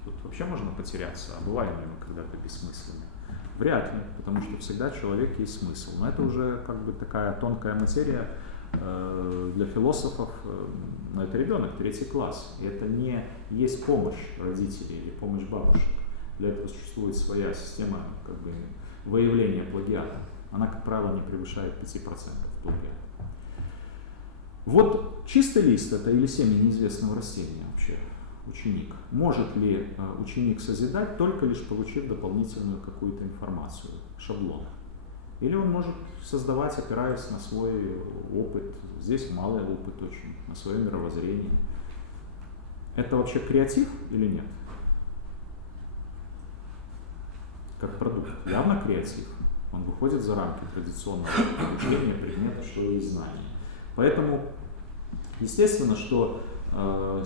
Тут вообще можно потеряться. А бываем ли мы когда-то бессмысленны? Вряд ли, потому что всегда в человеке есть смысл. Но это уже как бы такая тонкая материя для философов. Но это ребенок, 3 класс. И это не есть помощь родителей или помощь бабушек. Для этого существует своя система как бы выявления плагиата. Она, как правило, не превышает 5% плагиата. Вот чистый лист — это или семя неизвестного растения вообще, ученик. Может ли ученик созидать, только лишь получив дополнительную какую-то информацию, шаблон? Или он может создавать, опираясь на свой опыт, здесь малый опыт очень, на свое мировоззрение. Это вообще креатив или нет? Как продукт. Явно креатив. Он выходит за рамки традиционного обучения предмета, что есть знание. Поэтому, естественно, что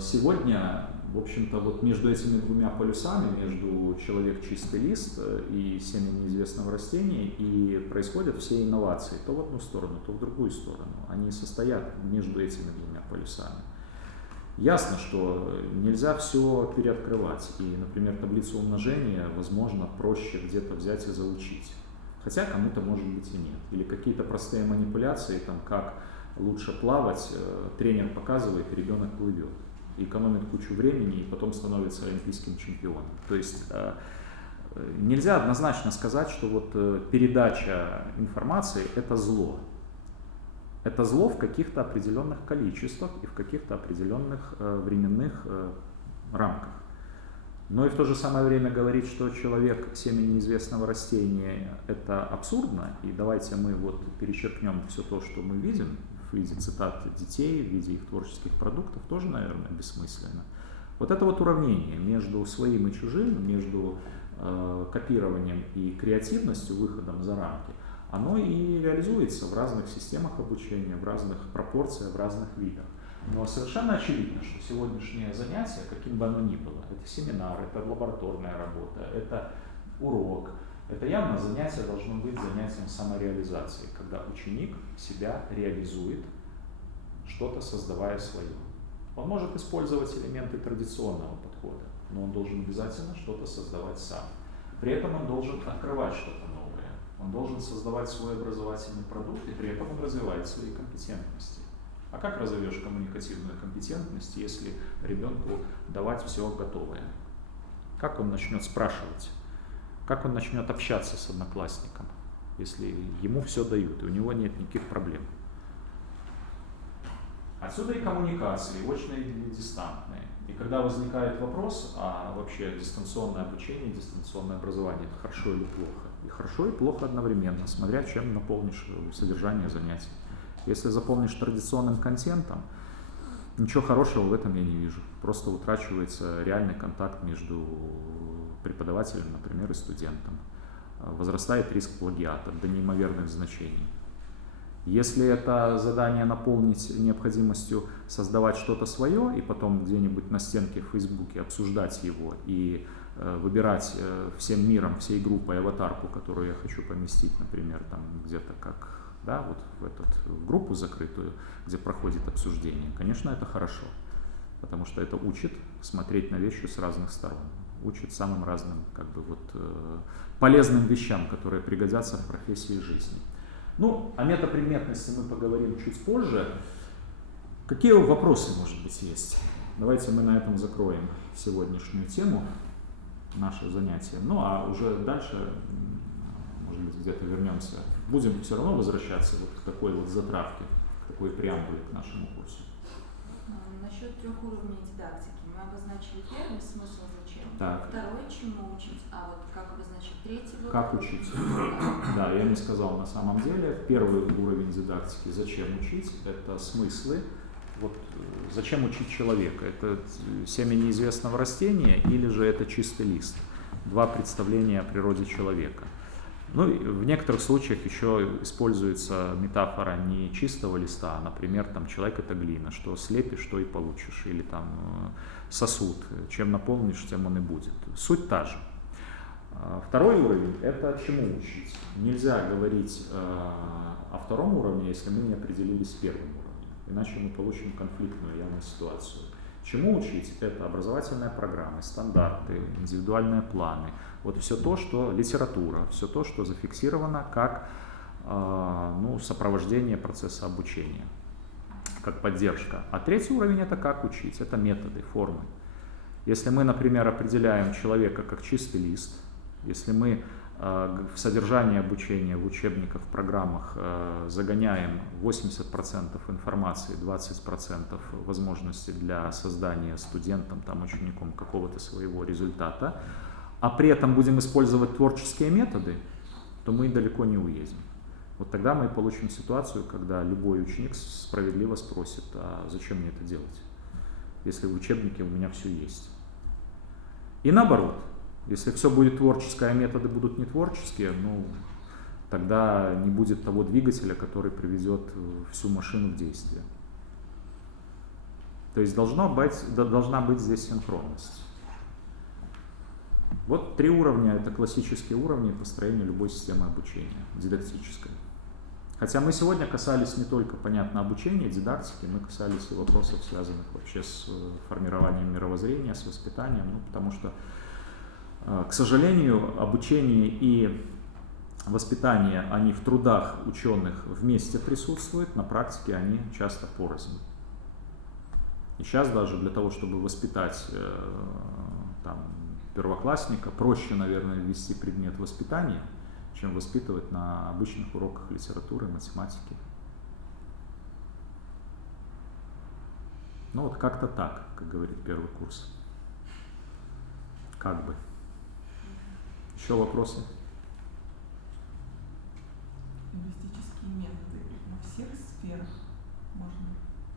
сегодня, в общем-то, вот между этими двумя полюсами, между человек чистый лист и семя неизвестного растения, и происходят все инновации, то в одну сторону, то в другую сторону. Они состоят между этими двумя полюсами. Ясно, что нельзя все переоткрывать, и, например, таблицу умножения, возможно, проще где-то взять и заучить. Хотя кому-то, может быть, и нет. Или какие-то простые манипуляции, там, как лучше плавать, тренер показывает, и ребенок плывет. И экономит кучу времени, и потом становится олимпийским чемпионом. То есть нельзя однозначно сказать, что вот передача информации – это зло. Это зло в каких-то определенных количествах и в каких-то определенных временных рамках. Но и в то же самое время говорить, что человек семя неизвестного растения – это абсурдно, и давайте мы вот перечеркнем все то, что мы видим в виде цитат детей, в виде их творческих продуктов, тоже, наверное, бессмысленно. Вот это вот уравнение между своим и чужим, между копированием и креативностью, выходом за рамки, оно и реализуется в разных системах обучения, в разных пропорциях, в разных видах. Но совершенно очевидно, что сегодняшнее занятие, каким бы оно ни было, это семинар, это лабораторная работа, это урок, это явно занятие должно быть занятием самореализации, когда ученик себя реализует, что-то создавая свое. Он может использовать элементы традиционного подхода, но он должен обязательно что-то создавать сам. При этом он должен открывать что-то новое, он должен создавать свой образовательный продукт, и при этом он развивает свои компетентности. А как разовьешь коммуникативную компетентность, если ребенку давать все готовое? Как он начнет спрашивать? Как он начнет общаться с одноклассником, если ему все дают, и у него нет никаких проблем? Отсюда и коммуникации, и очные, и дистантные. И когда возникает вопрос, а вообще дистанционное обучение, дистанционное образование, это хорошо или плохо? И хорошо, и плохо одновременно, смотря чем наполнишь содержание занятий. Если заполнишь традиционным контентом, ничего хорошего в этом я не вижу. Просто утрачивается реальный контакт между преподавателем, например, и студентом. Возрастает риск плагиата до неимоверных значений. Если это задание наполнить необходимостью создавать что-то свое и потом где-нибудь на стенке в Фейсбуке обсуждать его и выбирать всем миром, всей группой аватарку, которую я хочу поместить, например, там где-то как да, вот в группу закрытую, где проходит обсуждение, конечно, это хорошо, потому что это учит смотреть на вещи с разных сторон, учит самым разным полезным вещам, которые пригодятся в профессии и жизни. Ну, о метапредметности мы поговорим чуть позже. Какие вопросы, может быть, есть? Давайте мы на этом закроем сегодняшнюю тему, наше занятие. Ну, а уже дальше, может быть, где-то вернемся. Будем все равно возвращаться вот к такой вот затравке, к такой преамбуле к нашему курсу. Насчет 3 уровней дидактики. Мы обозначили первый смысл зачем. Так. Второй чему учить, а вот как обозначить третий? Как учить? Да, я не сказал на самом деле. Первый уровень дидактики «Зачем учить?» — это смыслы. Вот зачем учить человека? Это семя неизвестного растения или же это чистый лист? Два представления о природе человека. Ну, и в некоторых случаях еще используется метафора не чистого листа, а, например, там, человек — это глина, что слепишь, что и получишь, или там сосуд, чем наполнишь, тем он и будет. Суть та же. Второй уровень — это чему учить. Нельзя говорить о втором уровне, если мы не определились с первым уровнем, иначе мы получим конфликтную явную ситуацию. Чему учить? Это образовательные программы, стандарты, индивидуальные планы. Вот все то, что литература, все то, что зафиксировано как сопровождение процесса обучения, как поддержка. А третий уровень — это как учить, это методы, формы. Если мы, например, определяем человека как чистый лист, если мы в содержании обучения в учебниках, в программах загоняем 80% информации, 20% возможностей для создания студентам, ученикам какого-то своего результата, а при этом будем использовать творческие методы, то мы далеко не уедем. Вот тогда мы получим ситуацию, когда любой ученик справедливо спросит: а зачем мне это делать, если в учебнике у меня все есть? И наоборот. Если все будет творческое, а методы будут не творческие, тогда не будет того двигателя, который приведет всю машину в действие. То есть должна быть здесь синхронность. Вот 3 уровня — это классические уровни построения любой системы обучения, дидактической. Хотя мы сегодня касались не только, понятно, обучения, дидактики, мы касались и вопросов, связанных вообще с формированием мировоззрения, с воспитанием, потому что, к сожалению, обучение и воспитание, они в трудах ученых вместе присутствуют, на практике они часто порознь. И сейчас даже для того, чтобы воспитать первоклассника, проще, наверное, ввести предмет воспитания, чем воспитывать на обычных уроках литературы, математики. Вот как-то так, как говорит первый курс. Как бы. Еще вопросы? Лингвистические методы во всех сферах можно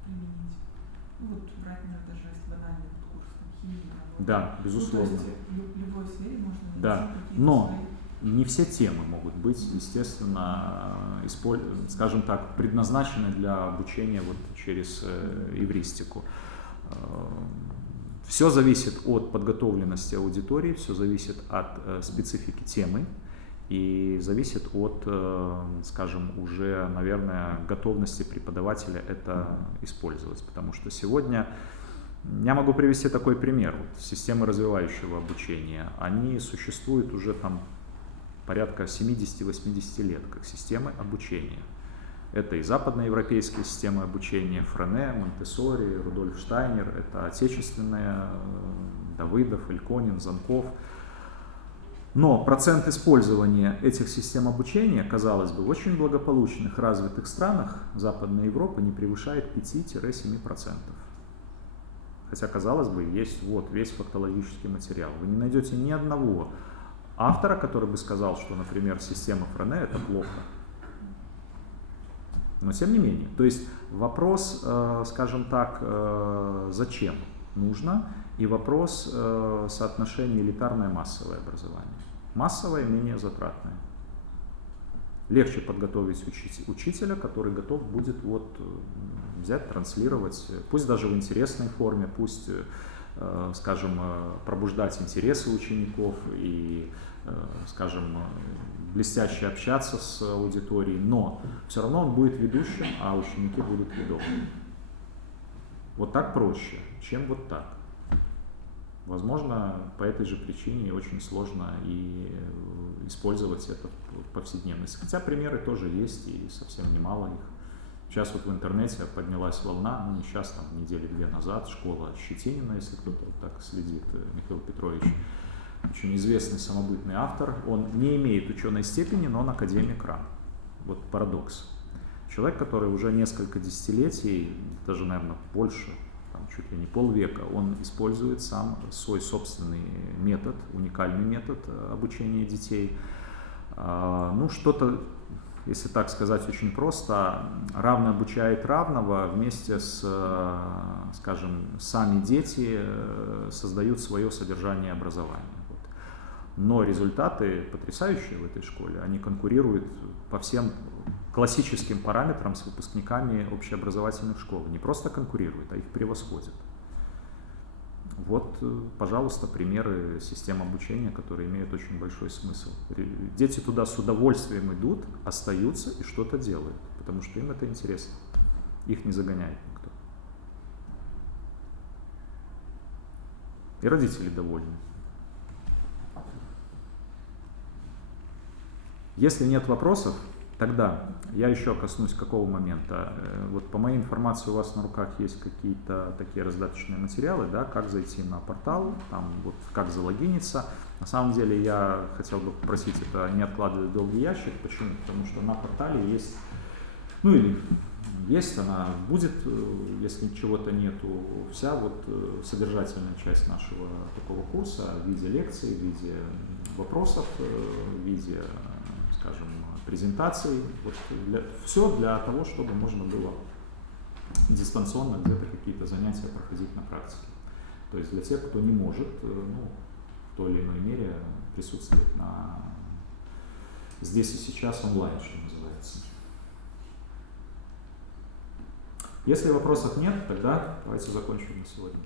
применить. Вот брать, наверное, даже банальный курс химии. Да, безусловно. То есть в любой сфере можно найти какие-то но свои... не все темы могут быть, естественно, скажем так, предназначены для обучения через эвристику. Все зависит от подготовленности аудитории, все зависит от специфики темы и зависит от, скажем, уже, наверное, готовности преподавателя это использовать. Потому что сегодня я могу привести такой пример. Системы развивающего обучения, они существуют уже порядка 70-80 лет как системы обучения. Это и западноевропейские системы обучения, Френе, Монтессори, Рудольф Штайнер, это отечественные, Давыдов, Ильконин, Занков. Но процент использования этих систем обучения, казалось бы, в очень благополучных, развитых странах Западной Европы не превышает 5-7%. Хотя, казалось бы, есть весь фактологический материал. Вы не найдете ни одного автора, который бы сказал, что, например, система Френе — это плохо. Но тем не менее, то есть вопрос, скажем так, зачем нужно, и вопрос соотношения элитарное массовое образование. Массовое менее затратное. Легче подготовить учителя, который готов будет взять, транслировать, пусть даже в интересной форме, пусть, скажем, пробуждать интересы учеников и, скажем, блестяще общаться с аудиторией, но все равно он будет ведущим, а ученики будут ведомыми. Вот так проще, чем вот так. Возможно, по этой же причине очень сложно и использовать это в повседневности. Хотя примеры тоже есть, и совсем немало их. Сейчас вот в интернете поднялась волна, ну не сейчас, там недели 2 назад, школа Щетинина, если кто-то вот так следит, Михаил Петрович, очень известный самобытный автор. Он не имеет ученой степени, но он академик РАН. Вот парадокс. Человек, который уже несколько десятилетий, даже, наверное, больше, там, чуть ли не полвека, он использует сам свой собственный метод, уникальный метод обучения детей. Ну, что-то, если так сказать очень просто, равно обучает равного, вместе с, скажем, сами дети создают свое содержание образования. Вот. Но результаты потрясающие в этой школе, они конкурируют по всем классическим параметрам с выпускниками общеобразовательных школ. Не просто конкурируют, а их превосходят. Вот, пожалуйста, примеры систем обучения, которые имеют очень большой смысл. Дети туда с удовольствием идут, остаются и что-то делают, потому что им это интересно. Их не загоняет никто. И родители довольны. Если нет вопросов, тогда я еще коснусь какого момента. Вот по моей информации у вас на руках есть какие-то такие раздаточные материалы, да, как зайти на портал, там, вот, как залогиниться. На самом деле я хотел бы попросить это не откладывать в долгий ящик. Почему? Потому что на портале есть, ну или есть, она будет, если чего-то нету, вся вот содержательная часть нашего такого курса в виде лекций, в виде вопросов, в виде, скажем, презентаций, вот все для того, чтобы можно было дистанционно где-то какие-то занятия проходить на практике. То есть для тех, кто не может, ну, в той или иной мере присутствовать здесь и сейчас онлайн, что называется. Если вопросов нет, тогда давайте закончим на сегодня.